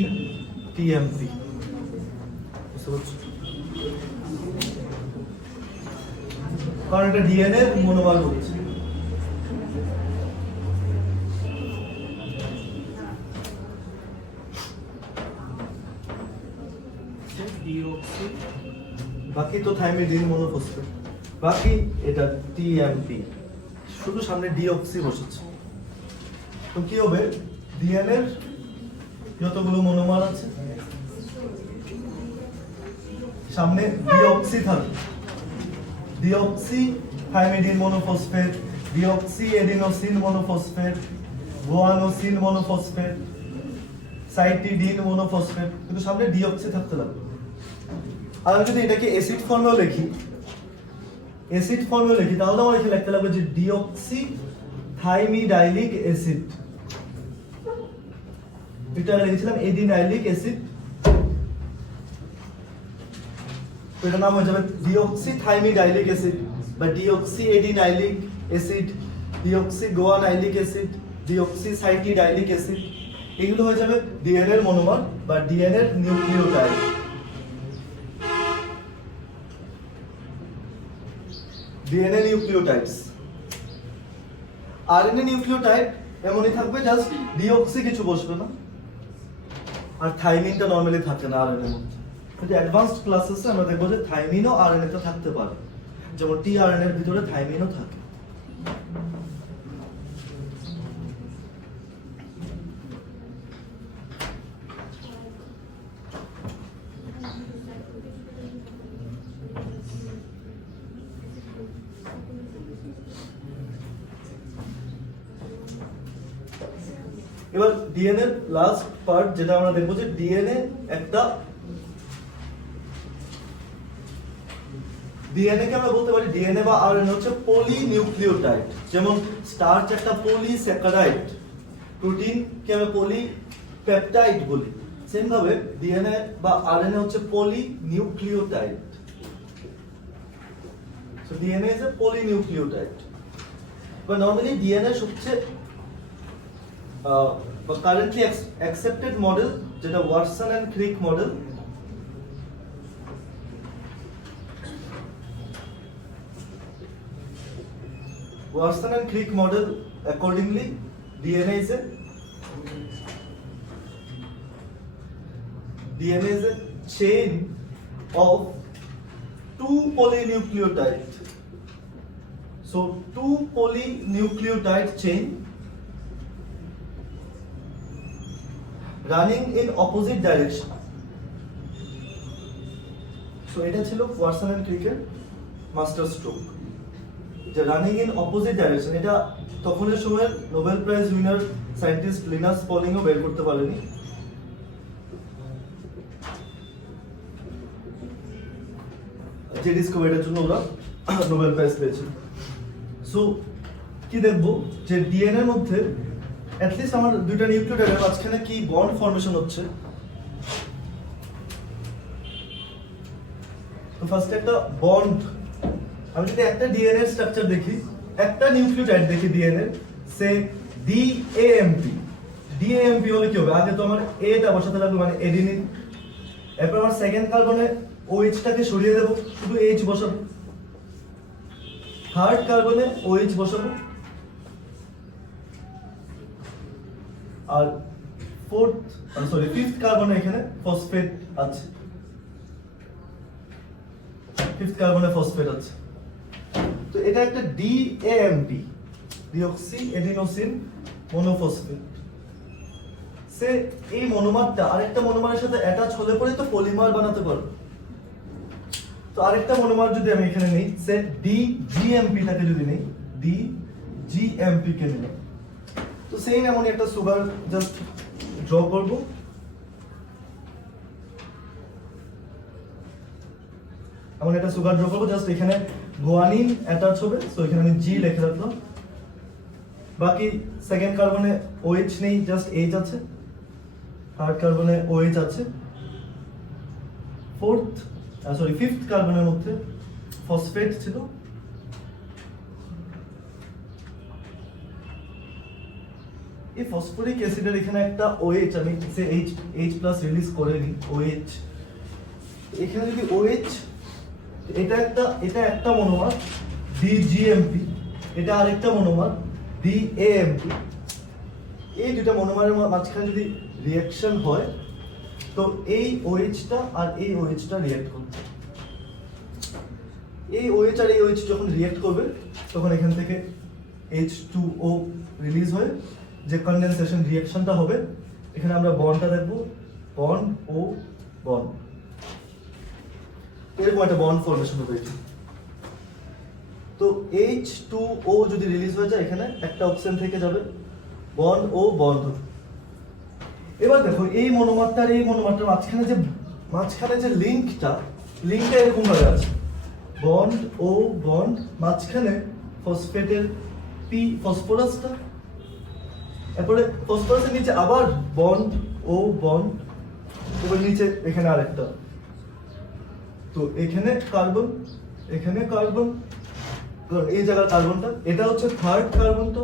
টিএমপি। বুঝতে পারছো? কারণ এটা ডিএনএ মনোমার বলছে। বাকি তো থাইমিডিন মনোফসফেট, বাকি এটা টিএমপি, শুধু সামনে ডিঅক্সি বসেছে। তো কি হবে, ডিএনএ এর যতগুলো মনোমার আছে সামনে ডিঅক্সি থাকবে, deoxy thymidine monophosphate, deoxy adenosine monophosphate, guanosine monophosphate, cytidine monophosphate, কিন্তু সামনে ডিঅক্সি থাকতে লাগবে। আর আমি যদি এটাকে অ্যাসিড ফর্মেও লিখি, তাহলে আমার এখানে লিখতে লাগবে যে ডিঅক্সি থাইমিডাইলিক অ্যাসিড, এটা লিখেছিলাম এডিনাইলিক অ্যাসিড, তো এটার নাম হয়ে যাবে ডিঅক্সি থাইমিডাইলিক অ্যাসিড বা deoxy adenylic acid, deoxy guanylic acid, deoxy cytidylic acid. এগুলো হয়ে যাবে ডিএনএ এর মনোমার বা ডিএনএ এর nucleotide. DNA nucleotides. RNA nucleotide এমনই থাকবে, জাস্ট ডিঅক্সি কিছু বসবে না, আর থাইমিনটা নরমালি থাকে না আরএনএ এর মধ্যে। কিন্তু অ্যাডভান্সড ক্লাসেসে আমরা দেখব যে থাইমিনও আরএনএ তে থাকতে পারে, যেমন টিআরএনএ এর ভিতরে থাইমিনও থাকে। এবার ডিএনএ এর লাস্ট পার্ট যেটা আমরা দেখব যে ডিএনএ একটা ডিএনএ কে আমরা বলতে পারি ডিএনএ বা আরএনএ হচ্ছে পলিনিউক্লিওটাইড। যেমন স্টার্চ একটা পলিস্যাকারাইড, প্রোটিন কে আমরা পলিপেপটাইড বলি, সেম ভাবে ডিএনএ বা আরএনএ হচ্ছে polynucleotide. So DNA is a polynucleotide. But normally DNA সবচেয়ে বা কারেন্টলি অ্যাকসেপ্টেড মডেল যেটা Watson and Crick model, Watson and Crick model, accordingly, DNA is a chain of two polynucleotide. So two polynucleotide chain running in opposite direction. So এটা ছিল Watson and ক্রিকের master stroke, যে running in opposite direction. এটা তখনের সময় Nobel prize winner scientist Linus পলিংও বের করতে পারেনি। যে ডিসকভারিটার জন্য ওরা নোবেল প্রাইজ পেয়েছিল। সো কি দেখবো যে ডিএনএর মধ্যে অ্যাটলিস্ট আমার দুইটা নিউক্লিওটাইডের মাঝখানে কি বন্ড ফর্মেশন হচ্ছে। তো ফার্স্ট একটা বন্ড, আমি যদি একটা ডিএনএ স্ট্রাকচার দেখি, একটা নিউক্লিওটাইড দেখি ডিএনএ, সে ডিএএমপি। ডিএএমপি হলে কি হবে? আগে তো আমার এটা বসাতে লাগবে, মানে এডিনিন। এরপর আমার সেকেন্ড কার্বনে ওএইচটাকে সরিয়ে দেবো, শুধু এইচ বসাবো। থার্ড কার্বনে ওএইচ বসাবো, আর ফিফথ কার্বনে এখানে ফসফেট আছে। ফিফথ কার্বনে ফসফেট আছে। তো এটা একটা ডিএএমপি, ডিঅক্সি এডিনোসিন মনোফসফেট। সে এই মনোমারটা আরেকটা মনোমারের সাথে অ্যাটাচ হলে পরে তো পলিমার বানাতে পারবে। তো আরেকটা মনোমার যদি আমি এখানে নিই, সে ডিজিএমপি টাকে যদি নিই, ডিজিএমপি কে নিলাম, তো সেম এমন একটা সুগার জাস্ট ড্র করব। এমন একটা সুগার ড্র করবো, জাস্ট এখানে গুয়ানিন অ্যাটাচ হবে, সো এখানে আমি জি লিখে রাখলাম। বাকি সেকেন্ড কার্বনে ওএইচ নেই, জাস্ট এইচ আছে। থার্ড কার্বনে ওএইচ আছে। ফিফথ কার্বনের মধ্যে ফসফেট ছিল। এই ফসফরিক অ্যাসিডের এখানে একটা ওএইচ, আমি সে এইচ প্লাস রিলিজ করে নিই, ওএইচ। এখানে যদি ওএইচ, এটা একটা মনোমার ডিজিএমপি, এটা আরেকটা মনোমার ডিএএমপি। এই দুটো মনোমারের মাঝখানে যদি রিঅ্যাকশন হয়, তো এই ওএইচটা আর এই ওএইচটা রিঅ্যাক্ট করবে। এই ওএইচ আর এই ওএইচ যখন রিঅ্যাক্ট করবে, তখন এখান থেকে H2O রিলিজ হয়ে যে কনডেনসেশন রিঅ্যাকশনটা হবে, এখানে আমরা বন্ডটা দেখবো, বন্ড ও বন্ড। এরকম একটা বন্ড ফর্মেশন হবে। তো H2O যদি রিলিজ হয়ে যায়, এখানে একটা অপশন থেকে যাবে, বন্ড ও বন্ড। এবার দেখো এই মনোমারটা আর এই মনোমারটার মাঝখানে যে লিঙ্কটা এরকম ভাবে আছে, বন্ড ও বন্ড, মাঝখানে ফসফেটের পি ফসফরাসটা, এরপরে ফসফরাসের নিচে আবার বন্ড ও বন্ড, এবার নিচে এখানে আরেকটা। তো এখানে কার্বন, এখানে কার্বন, এই জায়গার কার্বনটা, এটা হচ্ছে থার্ড কার্বনটা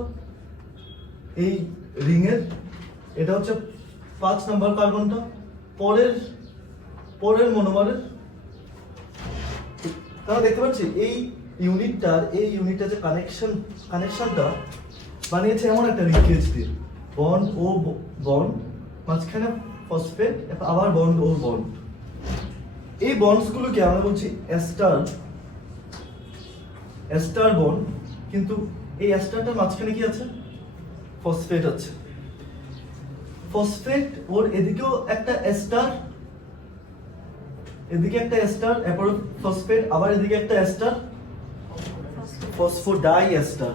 এই রিং এর, এটা হচ্ছে 5 নাম্বার কার্বনটা পরের মনোমারের। তাহলে দেখতে পাচ্ছি এই ইউনিটটা যে কানেকশনটা বানিয়েছে এমন একটা লিঙ্কেজ দিয়ে, বন্ড ও বন্ড, মাঝখানে ফসফেট, আবার বন্ড ও বন্ড। এই বন্ডসগুলোকে আমরা বলছি এস্টার বন্ড, কিন্তু এই এস্টারটার মাঝখানে কি আছে? ফসফেট আছে। ফসফেট ওর এদিকেও একটা এস্টার, এদিকে একটা এস্টার, এরপর ফসফেট, আবার এদিকে একটা এস্টার, ফসফোডাই এস্টার।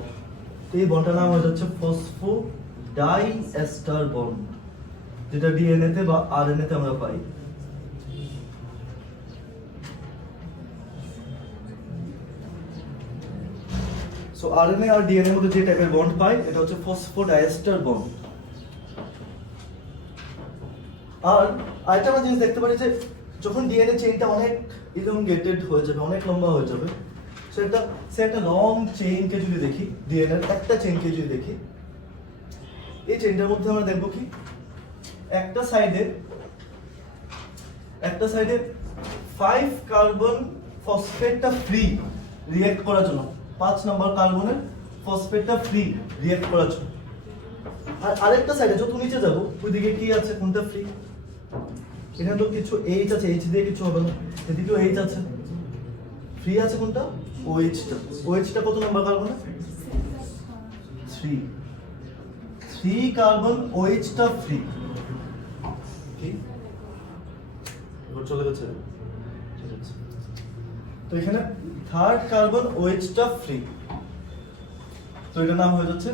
এই বন্ডটার নাম হচ্ছে ফসফোডাই এস্টার বন্ড, যেটা ডিএনএ তে বা আরএনএ তে আমরা পাই। সো আরএনএ আর ডিএনএ এর মধ্যে যে টাইপের বন্ড পাই, এটা হচ্ছে ফসফোডাইএস্টার বন্ড। আর আরেকটা আমরা জিনিস দেখতে পারি যে যখন ডিএনএ চেইনটা অনেক ইলংগেটেড হয়ে যাবে, অনেক লম্বা হয়ে যাবে, সে একটা লং চেইনকে যদি দেখি, ডিএনএ একটা চেইনকে যদি দেখি, এই চেইনটার মধ্যে আমরা দেখবো কি একটা সাইডে 5 কার্বন ফসফেটটা ফ্রি রিঅ্যাক্ট করার জন্য, 5 নম্বর কার্বনের ফসফেটটা ফ্রি রিঅ্যাক্ট করার জন্য। আর আরেকটা সাইডে যত নিচে যাবো ওইদিকে কি আছে, কোনটা ফ্রি? এখানে তো কিছু এইচ আছে, এইচ দিয়ে কিছু হবে না, এদিকেও এইচ আছে, ফ্রি আছে কোনটা? ওএইচটা। ওএইচটা কত নাম্বার কার্বনে? 3 কার্বন ওএইচটা ফ্রি। কি চলে গেছে? তো এখানে 3rd কার্বন ওএইচটা ফ্রি, তো এটার নাম হয়ে যাচ্ছে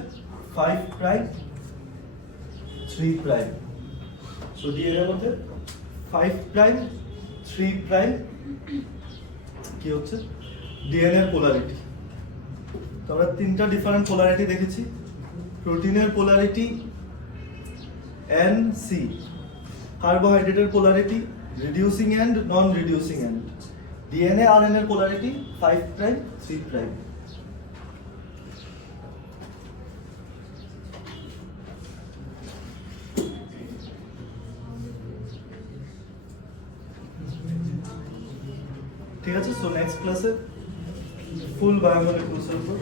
5 প্রাইম 3 প্রাইম। সো ডিএনএ এর মধ্যে 5 প্রাইম 3 প্রাইম কি হচ্ছে ডিএনএ এর পোলারিটি। তো আমরা 3টা ডিফারেন্ট পোলারিটি দেখেছি। প্রোটিনের পোলারিটি NC, কার্বোহাইড্রেটের polarity reducing end non reducing end, DNA RNA এর পোলারিটি 5 প্রাইম 3 প্রাইম। ঠিক আছে, সো নেক্সট ক্লাসে ফুল বায়োমলিকুলসের উপর